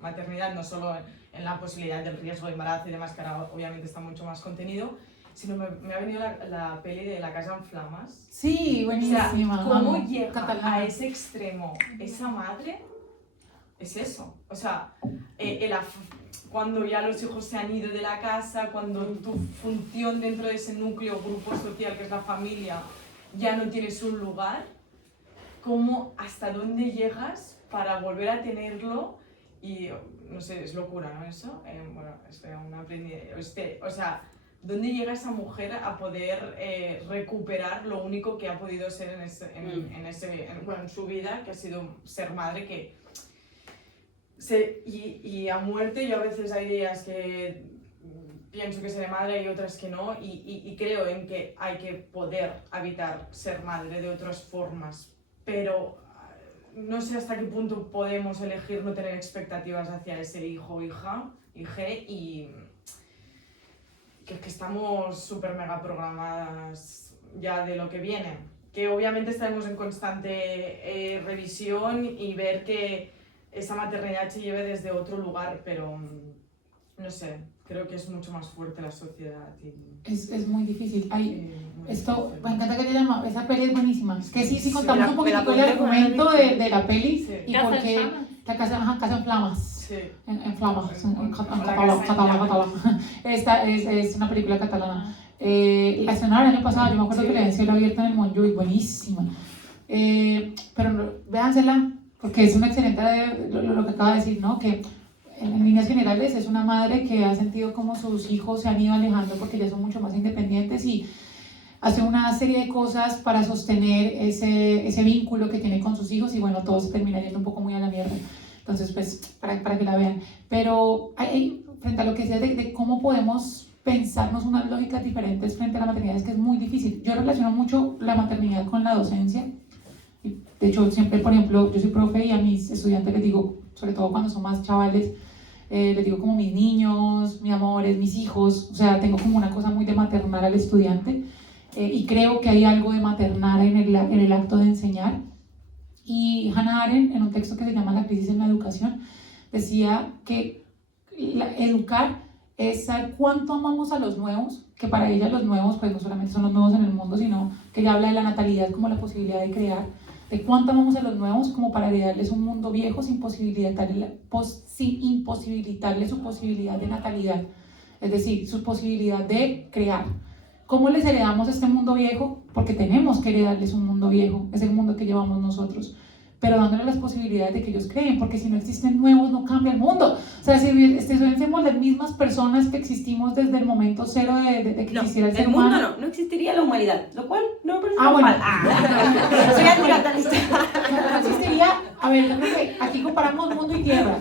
maternidad, no solo en la posibilidad del riesgo de embarazo y demás, que ahora obviamente está mucho más contenido, sino me ha venido la peli de La Casa en Flamas. Sí, buenísima. O sea, ¿cómo Amo. llega Catalana. a ese extremo esa madre? Es eso. O sea, cuando ya los hijos se han ido de la casa, cuando tu función dentro de ese núcleo, grupo social que es la familia, ya no tienes un lugar, ¿cómo, hasta dónde llegas para volver a tenerlo? Y, no sé, es locura, ¿no? Eso, bueno, estoy aún aprendiendo. O sea, ¿dónde llega esa mujer a poder recuperar lo único que ha podido ser en su vida, que ha sido ser madre, y a muerte? Yo a veces hay días que pienso que seré madre y otras que no, y creo en que hay que poder evitar ser madre de otras formas, pero no sé hasta qué punto podemos elegir no tener expectativas hacia ese hijo o hija, y que es que estamos súper mega programadas ya de lo que viene, que obviamente estaremos en constante revisión y ver que esa maternidad se lleve desde otro lugar, pero no sé, creo que es mucho más fuerte la sociedad. Es muy difícil. Hay, muy esto, difícil. me encanta que te llama, esa peli es buenísima. Es que sí contamos un me la poquitico el pondré con argumento el de la peli Sí. y Casa por en qué Llamas. la casa en flamas. Sí. En flamas, en La catalán, Casa en catalán. Esta es una película catalana. La estrenaron el año pasado, yo me acuerdo Sí. que la había abierta en el Montjuïc, buenísima. Pero véansela, porque es una excelente, lo que acaba de decir, ¿no? Que en líneas generales es una madre que ha sentido como sus hijos se han ido alejando porque ya son mucho más independientes y hace una serie de cosas para sostener ese vínculo que tiene con sus hijos y bueno, todo se termina yendo un poco muy a la mierda. Entonces, pues, para que la vean. Pero frente a lo que decías de cómo podemos pensarnos unas lógicas diferentes frente a la maternidad, es que es muy difícil. Yo relaciono mucho la maternidad con la docencia. Y, de hecho, siempre, por ejemplo, yo soy profe y a mis estudiantes les digo, sobre todo cuando son más chavales, les digo como mis niños, mis amores, mis hijos. O sea, tengo como una cosa muy de maternar al estudiante. Y creo que hay algo de maternar en el acto de enseñar. Y Hannah Arendt, en un texto que se llama La crisis en la educación, decía que educar es saber cuánto amamos a los nuevos, que para ella los nuevos pues no solamente son los nuevos en el mundo, sino que ella habla de la natalidad como la posibilidad de crear, de cuánto amamos a los nuevos como para heredarles un mundo viejo sin imposibilitarle su posibilidad de natalidad, es decir, su posibilidad de crear. ¿Cómo les heredamos este mundo viejo? Porque tenemos que heredarles un mundo viejo, es el mundo que llevamos nosotros, pero dándoles las posibilidades de que ellos creen, porque si no existen nuevos no cambia el mundo. O sea, si somos las mismas personas que existimos desde el momento cero de que existiera el ser el mundo humano. no existiría la humanidad, lo cual no me parece Bueno. mal. Soy anticapitalista. No existiría, a ver, yo creo que aquí comparamos mundo y tierra,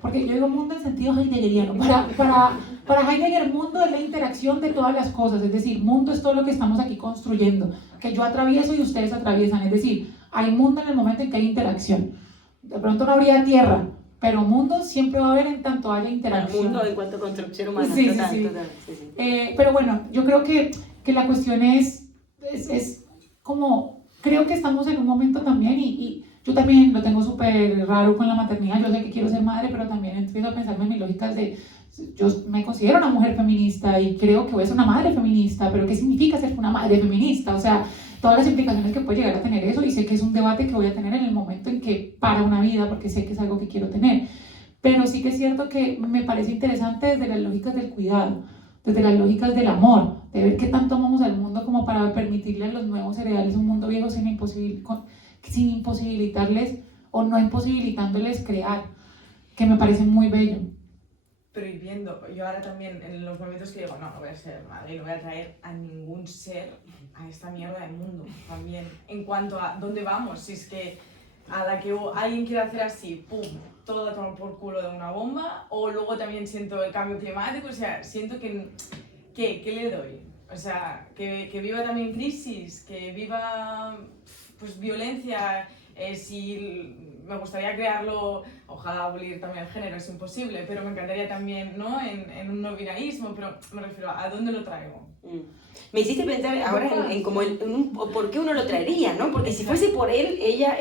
porque yo digo mundo en sentido heideggeriano, para Para Heidegger, mundo es la interacción de todas las cosas, es decir, mundo es todo lo que estamos aquí construyendo, que yo atravieso y ustedes atraviesan, es decir, hay mundo en el momento en que hay interacción. De pronto no habría tierra, pero mundo siempre va a haber en tanto haya interacción. El mundo en cuanto a construcción humana. Sí, total, sí. total, sí, sí. Pero bueno, yo creo que la cuestión es como, creo que estamos en un momento también y yo también lo tengo súper raro con la maternidad, yo sé que quiero ser madre, pero también empiezo a pensarme en mis lógicas de, yo me considero una mujer feminista y creo que voy a ser una madre feminista, pero ¿qué significa ser una madre feminista? O sea, todas las implicaciones que puede llegar a tener eso, y sé que es un debate que voy a tener en el momento en que para una vida, porque sé que es algo que quiero tener. Pero sí que es cierto que me parece interesante desde las lógicas del cuidado, desde las lógicas del amor, de ver qué tanto amamos al mundo como para permitirle a los nuevos heredarles un mundo viejo sin imposibilitarles o no imposibilitándoles crear, que me parece muy bello. Pero y viendo, yo ahora también en los momentos que digo, no voy a ser madre y no voy a traer a ningún ser a esta mierda del mundo también, en cuanto a dónde vamos, si es que a la que alguien quiere hacer así, pum, todo a tomar por culo de una bomba, o luego también siento el cambio climático, o sea, siento ¿qué le doy? O sea, que viva también crisis, que viva pues violencia, si me gustaría crearlo, ojalá abolir también el género, es imposible, pero me encantaría también, ¿no? En un no binarismo, pero me refiero a dónde lo traigo. Me hiciste pensar ahora en como por qué uno lo traería, ¿no? Porque si fuese por él, ella,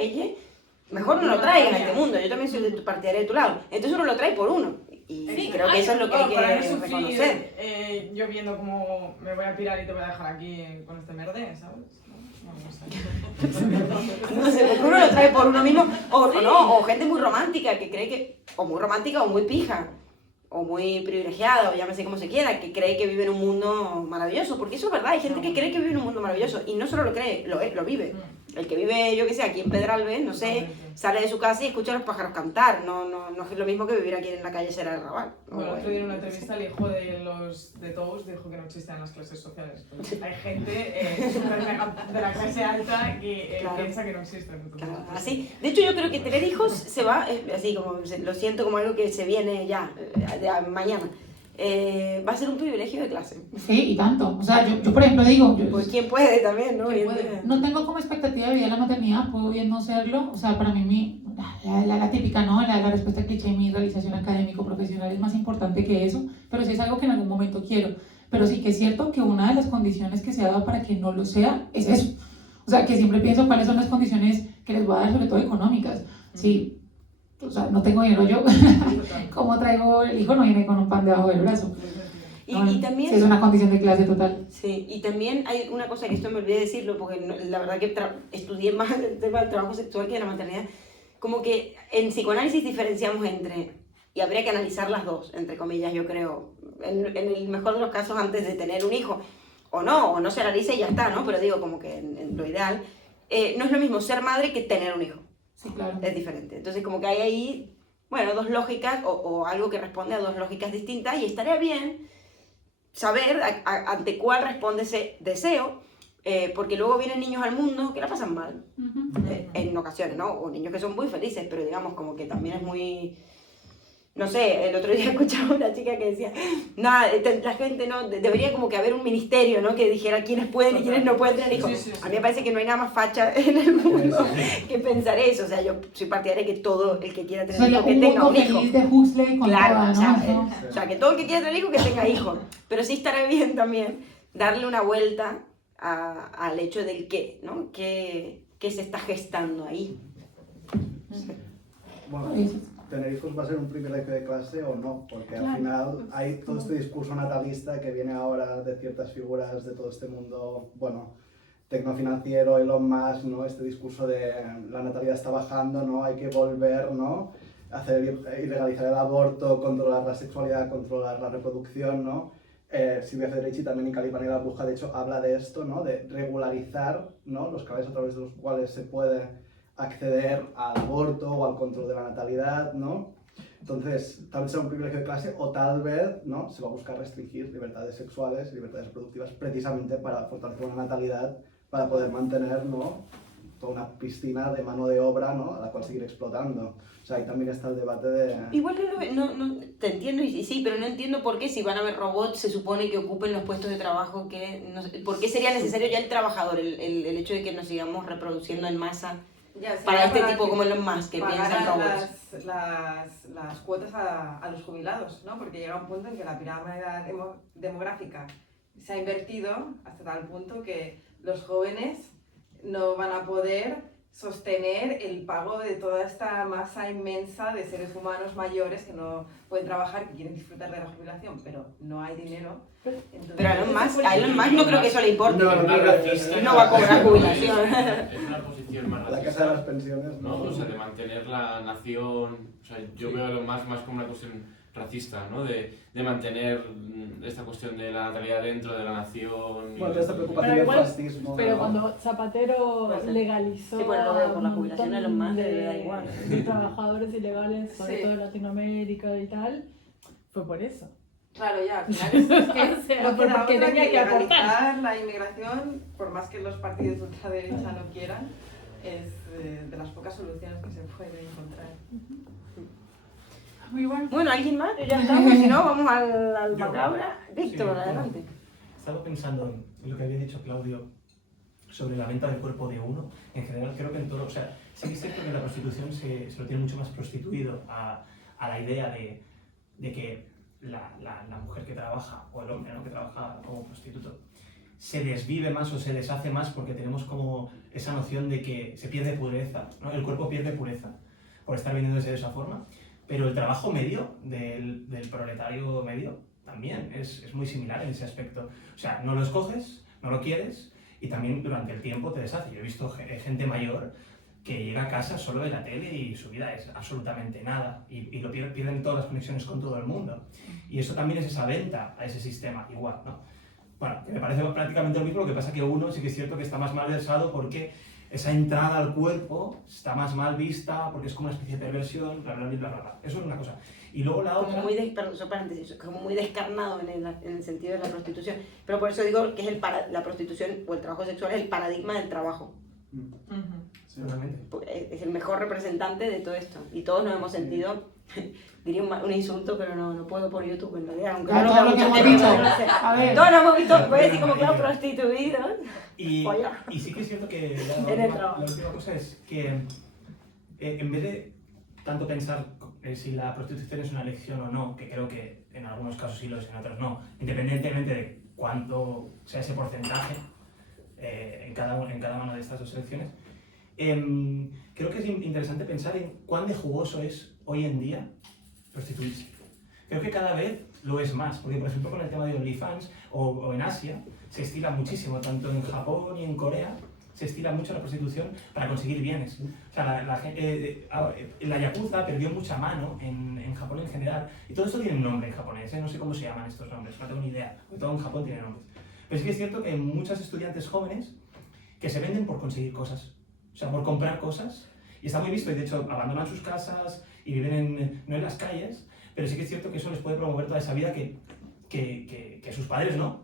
mejor no lo traigas a este mundo. Yo también soy partidaria de tu lado. Entonces uno lo trae por uno. Y Sí, creo que eso es lo que hay para no que sufrir, reconocer. yo viendo cómo me voy a pirar y te voy a dejar aquí con este merde, ¿sabes? No sé, porque uno lo trae por uno mismo, o gente muy romántica que cree que, o muy romántica o muy pija, o muy privilegiada, o llámese como se quiera, que cree que vive en un mundo maravilloso, porque eso es verdad, hay gente que cree que vive en un mundo maravilloso, y no solo lo cree, lo vive. El que vive, yo que sé, aquí en Pedralbes, no sé, sale de su casa y escucha a los pájaros cantar, no es lo mismo que vivir aquí en la calle Sera del Raval. Bueno, el otro día en una entrevista el hijo de Tous dijo que no existían las clases sociales. Hay gente súper mega de la clase alta que piensa que no existen. Claro, así. De hecho, yo creo que tener hijos se va, así como lo siento como algo que se viene ya, mañana. Va a ser un privilegio de clase. Sí, y tanto. O sea, yo por ejemplo digo... Pues quién puede también, ¿no? No tengo como expectativa de vida la maternidad, puedo bien no serlo. O sea, para mí, la típica, ¿no? La respuesta cliché, mi realización académico-profesional es más importante que eso, pero sí es algo que en algún momento quiero. Pero sí que es cierto que una de las condiciones que se ha dado para que no lo sea es eso. O sea, que siempre pienso cuáles son las condiciones que les voy a dar, sobre todo económicas. Sí. O sea, no tengo dinero yo, ¿cómo traigo el hijo? No viene con un pan debajo del brazo. Y también... Sí, es una condición de clase total. Sí, y también hay una cosa que esto me olvidé decirlo, porque la verdad que estudié más el tema del trabajo sexual que de la maternidad, como que en psicoanálisis diferenciamos entre, y habría que analizar las dos, entre comillas, yo creo, en el mejor de los casos antes de tener un hijo, o no se analiza y ya está, ¿no? Pero digo, como que en lo ideal, no es lo mismo ser madre que tener un hijo. Sí, claro. Es diferente. Entonces, como que hay ahí, bueno, dos lógicas o algo que responde a dos lógicas distintas y estaría bien saber ante cuál responde ese deseo, porque luego vienen niños al mundo que la pasan mal, en ocasiones, ¿no? O niños que son muy felices, pero digamos como que también es muy... No sé, el otro día escuchaba una chica que decía, nada, la gente no, debería como que haber un ministerio, ¿no? Que dijera quiénes pueden y quiénes no pueden tener hijos. Sí. A mí me parece que no hay nada más facha en el mundo que pensar eso. O sea, yo soy partidaria de que todo el que quiera tener hijo, que tenga un hijo. Feliz de Huxley con Claro, toda, o sea, que todo el que quiera tener hijo, que tenga hijos. Pero sí estará bien también darle una vuelta al hecho del qué, ¿no? ¿Qué se está gestando ahí? Bueno, tener hijos va a ser un privilegio de clase o no, porque al final hay todo este discurso natalista que viene ahora de ciertas figuras de todo este mundo, bueno, tecnofinanciero, Elon Musk, ¿no? Este discurso de la natalidad está bajando, ¿no? Hay que volver, ¿no? Ilegalizar el aborto, controlar la sexualidad, controlar la reproducción, ¿no? Silvia Federici también en Calipán y la bruja, de hecho, habla de esto, ¿no? De regularizar, ¿no? Los canales a través de los cuales se puede acceder al aborto o al control de la natalidad, ¿no? Entonces, tal vez sea un privilegio de clase o tal vez, ¿no? Se va a buscar restringir libertades sexuales, libertades reproductivas, precisamente para fortalecer una natalidad, para poder mantener, ¿no? toda una piscina de mano de obra, ¿no? A la cual seguir explotando. O sea, ahí también está el debate de... Igual no, te entiendo y sí, pero no entiendo por qué si van a haber robots se supone que ocupen los puestos de trabajo que... No sé, ¿por qué sería necesario ya el trabajador, el hecho de que nos sigamos reproduciendo en masa Ya, sería para este tipo que como Elon Musk que piensa en robots? las cuotas a los jubilados, ¿no? Porque llega un punto en que la pirámide demográfica se ha invertido hasta tal punto que los jóvenes no van a poder sostener el pago de toda esta masa inmensa de seres humanos mayores que no pueden trabajar, que quieren disfrutar de la jubilación, pero no hay dinero. Entonces, Pero a Elon Musk no creo que eso le importe. No, No va a cobrar jubilación. Es una posición más La racista, casa de las pensiones, ¿no? O sea, de mantener la nación... O sea, yo veo lo más como una cuestión racista, ¿no? De mantener esta cuestión de la natalidad dentro de la nación. Bueno, toda esta preocupación Pero del igual- fascismo. Pero ¿no? cuando Zapatero Puede ser. legalizó Sí, pues lo veo por la a un jubilación de montón Elon Musk, le da igual. de trabajadores ilegales, sobre Sí. todo en Latinoamérica y tal, fue por eso. claro, ya, al final es que O sea, no queda porque otra tenía que que aportar. legalizar la inmigración, por más que los partidos de ultraderecha no quieran, es de las pocas soluciones que se puede encontrar. Muy bueno. Bueno, ¿alguien más? Ya estamos, si no, vamos al Yo. macabra. Víctor, Sí, adelante. He estado pensando en lo que había dicho Claudio sobre la venta del cuerpo de uno. En general, creo que en todo... O sea, sí que es cierto que la prostitución se lo tiene mucho más prostituido a la idea de que la mujer que trabaja, o el hombre, ¿no?, que trabaja como prostituto, se desvive más o se deshace más porque tenemos como esa noción de que se pierde pureza, ¿no? El cuerpo pierde pureza por estar vendiéndose de esa forma, pero el trabajo medio del proletario medio también es muy similar en ese aspecto. O sea, no lo escoges, no lo quieres y también durante el tiempo te deshace. Yo he visto gente mayor que llega a casa solo de la tele y su vida es absolutamente nada y lo pierden todas las conexiones con todo el mundo. Y eso también es esa venta a ese sistema, igual, ¿no? Bueno, que me parece prácticamente lo mismo, lo que pasa que uno sí que es cierto que está más mal versado porque esa entrada al cuerpo está más mal vista, porque es como una especie de perversión, bla, bla, bla, bla, bla. Eso es una cosa. Y luego la otra... Como muy, como muy descarnado en el sentido de la prostitución. Pero por eso digo que es la prostitución o el trabajo sexual es el paradigma del trabajo. Seguramente. Es el mejor representante de todo esto. Y todos nos hemos sentido, diría un insulto, pero no puedo por YouTube en realidad. Aunque Claro, no todo lo que hemos dicho. A ver. Todos nos hemos visto, voy a decir como claro, prostituidos. Y Follar. sí que es cierto que En el trabajo. la última cosa es que en vez de tanto pensar si la prostitución es una elección o no, que creo que en algunos casos sí lo es, en otros no, independientemente de cuánto sea ese porcentaje en cada una de estas dos elecciones, creo que es interesante pensar en cuán de jugoso es hoy en día prostituirse. Creo que cada vez lo es más, porque por ejemplo con el tema de OnlyFans o en Asia se estila muchísimo, tanto en Japón y en Corea se estila mucho la prostitución para conseguir bienes. O sea, la Yakuza perdió mucha mano en Japón en general, y todo esto tiene un nombre en japonés, no sé cómo se llaman estos nombres, no tengo ni idea, porque todo en Japón tiene nombres. Pero sí que es cierto que hay muchos estudiantes jóvenes que se venden por conseguir cosas, o sea, por comprar cosas, y está muy visto, y de hecho abandonan sus casas y viven no en las calles, pero sí que es cierto que eso les puede promover toda esa vida que sus padres no,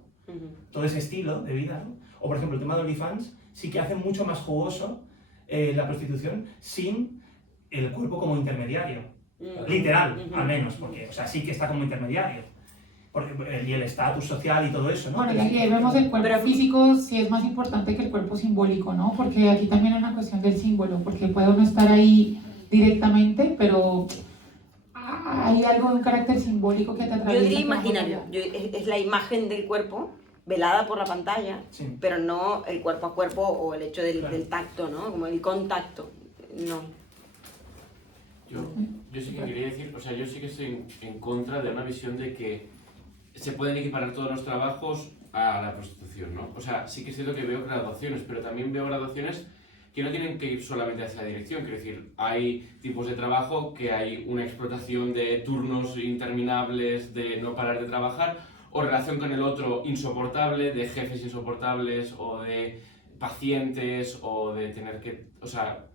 todo ese estilo de vida, ¿no? O por ejemplo el tema de OnlyFans sí que hace mucho más jugoso la prostitución sin el cuerpo como intermediario, literal, al menos, porque o sea, sí que está como intermediario, y el estatus social y todo eso, ¿no? Bueno, y Pero aquí sí- vemos el cuerpo físico sí es más importante que el cuerpo simbólico, ¿no? Porque aquí también es una cuestión del símbolo, porque puede no estar ahí directamente, pero hay algo de un carácter simbólico que te Yo atraviesa. diría que va más imaginario. allá. Es la imagen del cuerpo velada por la pantalla, Sí. pero no el cuerpo a cuerpo o el hecho del, Claro. del tacto, ¿no? Como el contacto. No. Yo sí que quería decir, o sea, yo sí que estoy en contra de una visión de que se pueden equiparar todos los trabajos a la prostitución, ¿no? O sea, sí que es cierto que veo graduaciones, pero también veo graduaciones que no tienen que ir solamente hacia la dirección. Quiero decir, hay tipos de trabajo que hay una explotación de turnos interminables, de no parar de trabajar, o relación con el otro insoportable, de jefes insoportables, o de pacientes, o de tener que... O sea,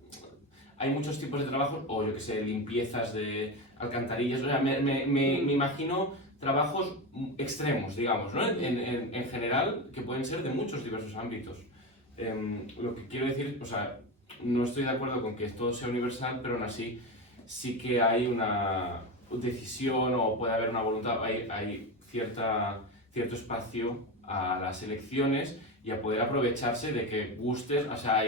hay muchos tipos de trabajos, o yo que sé, limpiezas de alcantarillas, o sea, me imagino trabajos extremos, digamos, ¿no? En general, que pueden ser de muchos diversos ámbitos. Lo que quiero decir, o sea, no estoy de acuerdo con que todo sea universal, pero aún así sí que hay una decisión o puede haber una voluntad, hay cierto espacio a las elecciones y a poder aprovecharse de que gustes, o sea,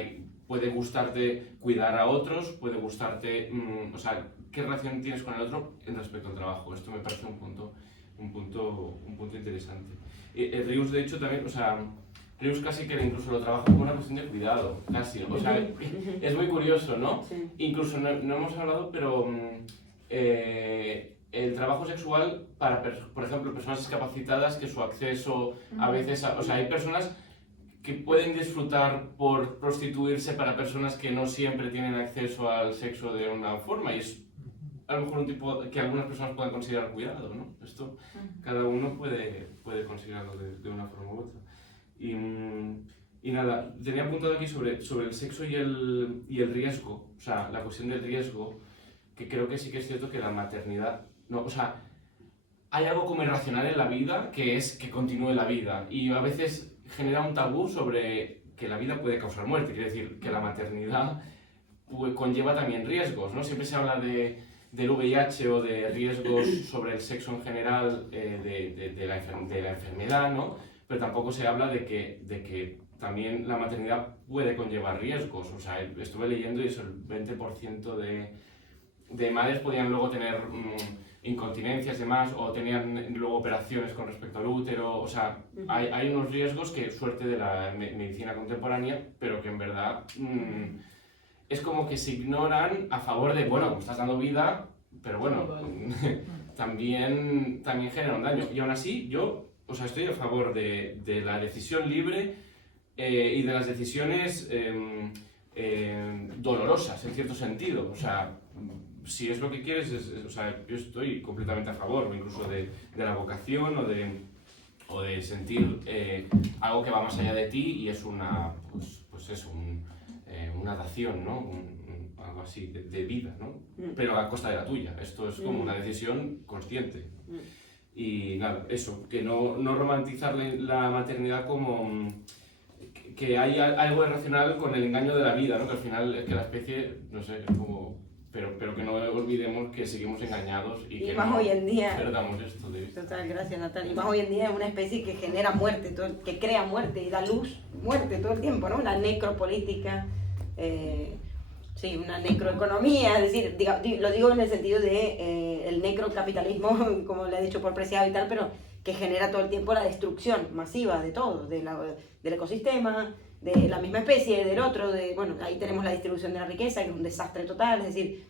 puede gustarte cuidar a otros, puede gustarte, o sea, qué relación tienes con el otro en respecto al trabajo. Esto me parece un punto interesante. Rius, de hecho, también, o sea, Rius casi que incluso lo trabaja como una cuestión de cuidado, casi, o sea, es muy curioso, ¿no? Sí. Incluso no hemos hablado, pero el trabajo sexual para, por ejemplo, personas discapacitadas, que su acceso a veces, o sea, hay personas que pueden disfrutar por prostituirse para personas que no siempre tienen acceso al sexo de una forma, y es a lo mejor un tipo que algunas personas pueden considerar cuidado, ¿no? Esto cada uno puede considerarlo de una forma u otra. Y nada, tenía apuntado aquí sobre el sexo y el riesgo, o sea, la cuestión del riesgo, que creo que sí que es cierto que la maternidad, no, o sea, hay algo como irracional en la vida que es que continúe la vida, y a veces genera un tabú sobre que la vida puede causar muerte, quiere decir que la maternidad conlleva también riesgos, ¿no? Siempre se habla del VIH o de riesgos sobre el sexo en general de la enfermedad, ¿no? Pero tampoco se habla de que también la maternidad puede conllevar riesgos. O sea, estuve leyendo y eso, el 20% de madres podían luego tener incontinencias y demás, o tenían luego operaciones con respecto al útero. O sea, hay unos riesgos que suerte de la medicina contemporánea, pero que en verdad es como que se ignoran a favor de, bueno, estás dando vida, pero bueno, también genera un daño. Y aún así, yo, o sea, estoy a favor de la decisión libre y de las decisiones dolorosas, en cierto sentido. O sea, si es lo que quieres, o sea, yo estoy completamente a favor, incluso de la vocación o de sentir algo que va más allá de ti, y es una, pues eso, una dación, ¿no? Algo así de vida, ¿no? Pero a costa de la tuya. Esto es como una decisión consciente. Y nada, eso, que no romantizar la maternidad como que hay algo irracional con el engaño de la vida, ¿no? Que al final es que la especie, no sé, es como... Pero que no olvidemos que seguimos engañados y que más no hoy en día, perdamos esto de vista. Total, gracias Natalia. Y más hoy en día es una especie que genera muerte, que crea muerte y da luz, muerte todo el tiempo, ¿no? Una necropolítica, sí, una necroeconomía, es decir, lo digo en el sentido de el necrocapitalismo, como le he dicho, por preciado y tal, pero que genera todo el tiempo la destrucción masiva de todo, del ecosistema, de la misma especie, del otro, bueno, ahí tenemos la distribución de la riqueza, que es un desastre total, es decir,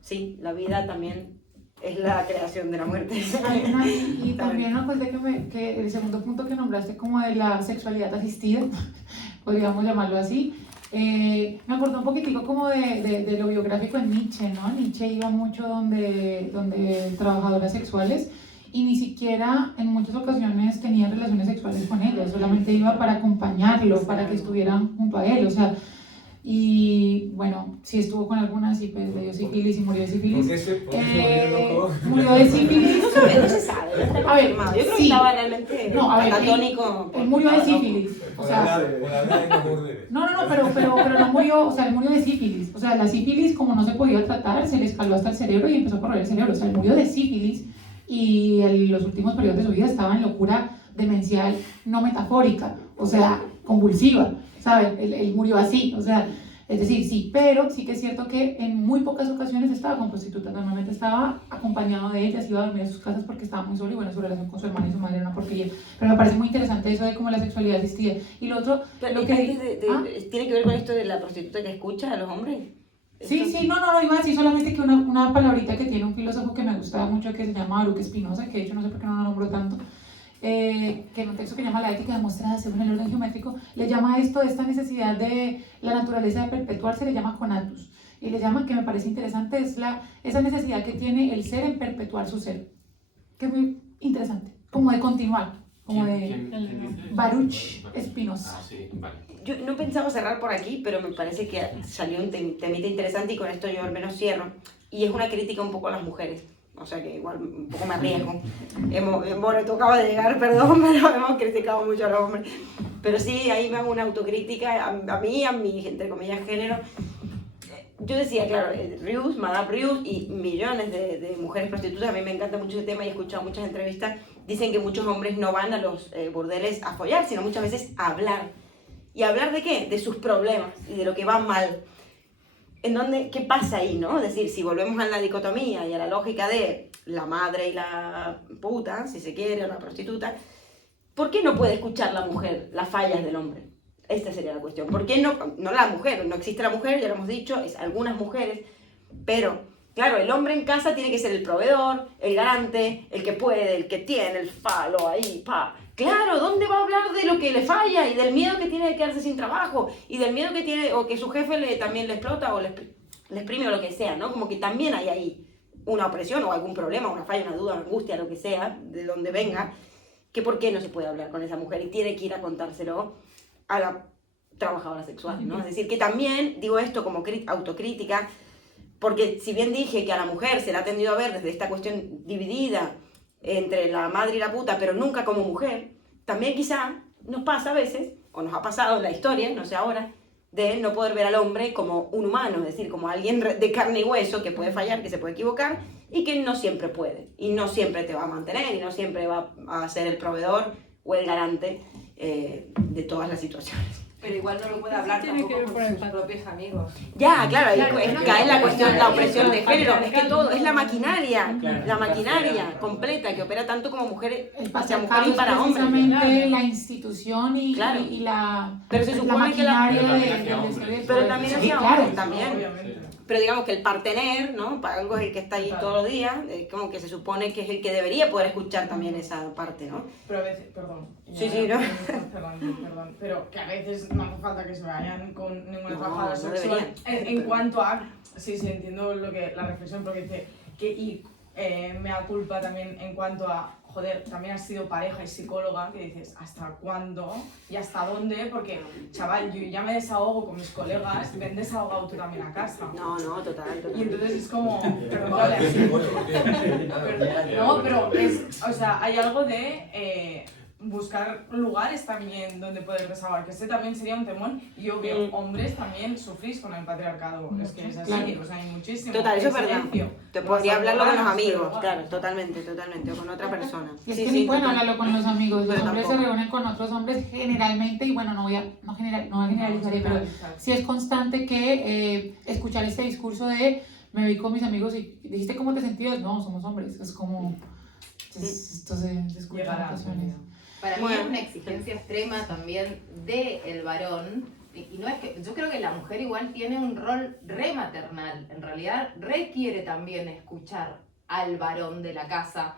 sí, la vida también es la creación de la muerte. Y también una cosa que el segundo punto que nombraste, como de la sexualidad asistida, podríamos llamarlo así, me acordó un poquitico como de lo biográfico en Nietzsche, ¿no? Nietzsche iba mucho donde trabajadoras sexuales, y ni siquiera en muchas ocasiones tenía relaciones sexuales con ellas, solamente iba para acompañarlo, para que estuvieran junto a él, o sea, y bueno, sí estuvo con algunas y pues le dio sífilis y murió de sífilis. ¿Por qué se volvió loco? Murió de sífilis. No se sabe, no está A ver, confirmado. Yo creo que sí. estaba realmente anatónico. Él murió de sífilis, o sea... No, pero no murió, o sea, él murió de sífilis, o sea, la sífilis como no se podía tratar, se le escaló hasta el cerebro y empezó a correr el cerebro, o sea, él murió de sífilis. Y en los últimos periodos de su vida estaba en locura demencial, no metafórica, o sea, convulsiva, ¿saben? Él murió así, o sea, es decir, sí, pero sí que es cierto que en muy pocas ocasiones estaba con prostitutas, normalmente estaba acompañado de ellas, iba a dormir a sus casas porque estaba muy solo, y bueno, su relación con su hermana y su madre era una porquería, pero me parece muy interesante eso de cómo la sexualidad existía. Y lo otro, pero lo que... ¿tiene que ver con esto de la prostituta que escucha a los hombres? Sí, no, iba a decir solamente que una palabrita que tiene un filósofo que me gustaba mucho, que se llama Baruch Spinoza, que de hecho no sé por qué no lo nombro tanto, que en un texto que llama La ética demostrada según el orden geométrico, le llama esta necesidad de la naturaleza de perpetuarse, le llama conatus, y le llama, que me parece interesante, es esa necesidad que tiene el ser en perpetuar su ser, que es muy interesante, como de continuar, como ¿Quién de dice? Baruch Spinoza. Ah, sí, vale. Yo no pensaba cerrar por aquí, pero me parece que salió un temita interesante, y con esto yo al menos cierro. Y es una crítica un poco a las mujeres. O sea que igual un poco me arriesgo. Bueno, tú acabas de llegar, perdón, pero hemos criticado mucho a los hombres. Pero sí, ahí me hago una autocrítica a mí, a mi, entre comillas, género. Yo decía, claro, Rius, Madame Rius y millones de mujeres prostitutas, a mí me encanta mucho ese tema y he escuchado muchas entrevistas, dicen que muchos hombres no van a los burdeles a follar, sino muchas veces a hablar. ¿Y hablar de qué? De sus problemas y de lo que va mal. ¿Qué pasa ahí, no? Es decir, si volvemos a la dicotomía y a la lógica de la madre y la puta, si se quiere, o la prostituta, ¿por qué no puede escuchar la mujer las fallas del hombre? Esta sería la cuestión. ¿Por qué no la mujer? No existe la mujer, ya lo hemos dicho, es algunas mujeres, pero claro, el hombre en casa tiene que ser el proveedor, el garante, el que puede, el que tiene, el falo ahí, pa. Claro, ¿dónde va a hablar de lo que le falla y del miedo que tiene de quedarse sin trabajo y del miedo que tiene o que su jefe también le explota o le exprime o lo que sea, ¿no? Como que también hay ahí una opresión o algún problema, una falla, una duda, una angustia, lo que sea, de donde venga, que por qué no se puede hablar con esa mujer y tiene que ir a contárselo a la trabajadora sexual, ¿no? Es decir, que también digo esto como autocrítica, porque si bien dije que a la mujer se la ha tendido a ver desde esta cuestión dividida entre la madre y la puta, pero nunca como mujer, también quizá nos pasa a veces, o nos ha pasado en la historia, no sé ahora, de no poder ver al hombre como un humano, es decir, como alguien de carne y hueso que puede fallar, que se puede equivocar y que no siempre puede, y no siempre te va a mantener, y no siempre va a ser el proveedor o el garante de todas las situaciones. Pero igual no lo puede hablar tampoco con sus propios amigos. Ya, claro, ahí Claro, cae la cuestión, la claro, opresión de claro, género, claro, es que todo, es la maquinaria, Claro. la maquinaria completa que opera tanto como mujeres, El hacia mujeres patriarcado y es para hombres. precisamente la institución y, Claro. y la, Pero se la supone que la... maquinaria Pero también del hacia hombres. desarrollo. Pero también Sí, hacia claro. hombres, también. Obviamente. Pero digamos que el partener, ¿no? Para algo es el que está ahí todos los días, como que se supone que es el que debería poder escuchar también esa parte, ¿no? Pero a veces, perdón. Sí, ya sí, ¿no? me estás cerrando, perdón. Pero que a veces no hace falta que se vayan con ninguna No, trabajadora no sexual. deberían. En cuanto a. Sí, sí, entiendo la reflexión, porque dice que me da culpa también en cuanto a. Joder, también has sido pareja y psicóloga, que dices, ¿hasta cuándo? ¿Y hasta dónde? Porque, chaval, yo ya me desahogo con mis colegas, ven desahogado tú también a casa. No, total. Y entonces es como, perdón, vale, así. No, pero es, o sea, hay algo de buscar lugares también donde poder desahogar, que ese también sería un temón. Y yo veo hombres también sufrís con el patriarcado, es que es así, Claro. o sea, hay muchísimo. Total, eso es verdad. silencio. Te podría Vas a hablarlo con los abogados, amigos, pero claro, bueno. totalmente, o con otra persona. Y es que ni pueden total. hablarlo con los amigos, los Pero hombres se tampoco. reúnen con otros hombres generalmente, y bueno, no voy a generalizar, pero sí es constante que escuchar este discurso de me vi con mis amigos y dijiste cómo te sentías, no, somos hombres, es como, esto se escucha en Llegará. ocasiones. Para mí Bueno. es una exigencia extrema también del varón. Y no es que, yo creo que la mujer igual tiene un rol re maternal. En realidad requiere también escuchar al varón de la casa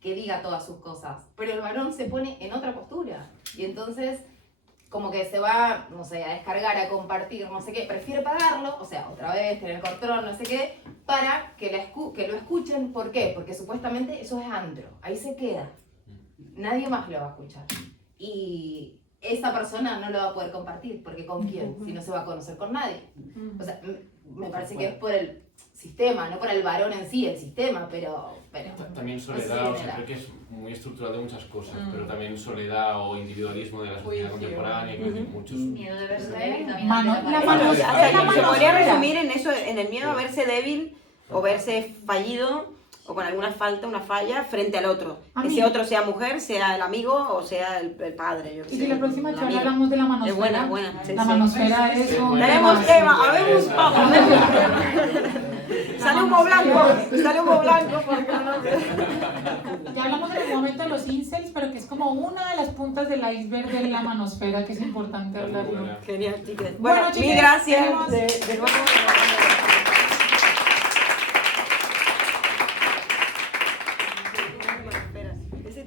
que diga todas sus cosas. Pero el varón se pone en otra postura. Y entonces como que se va, no sé, a descargar, a compartir, no sé qué. Prefiere pagarlo, o sea, otra vez, tener control, no sé qué, para que lo escuchen. ¿Por qué? Porque supuestamente eso es andro. Ahí se queda. Nadie más lo va a escuchar. Y esa persona no lo va a poder compartir, porque ¿con quién? Si no se va a conocer con nadie. O sea, me parece que es por el sistema, no por el varón en sí, el sistema, pero También soledad, no o sé, sea, creo que es muy estructural de muchas cosas, pero también soledad o individualismo de la sociedad Juicio. contemporánea, que muchos... miedo de verse débil también. Mano- ante la pareja. mano- O sea, la se podría manosfera. resumir en eso, en el miedo a verse débil o verse fallido o con alguna falta, una falla frente al otro. A Que mí- ese otro sea mujer, sea el amigo o sea el padre. Yo qué Y sé, si la próxima el charla amigo. hablamos de la Es manosfera, buena. Sí, la sí. manosfera es Sí, un bueno. Tenemos tema, habemos papa. Sale humo blanco, porque no. Ya hablamos en algún momento de los incels, pero que es como una de las puntas del iceberg de la manosfera, que es importante hablarlo. Genial, chicas. Bueno, Bueno, chicas, mil gracias tenemos- de nuevo.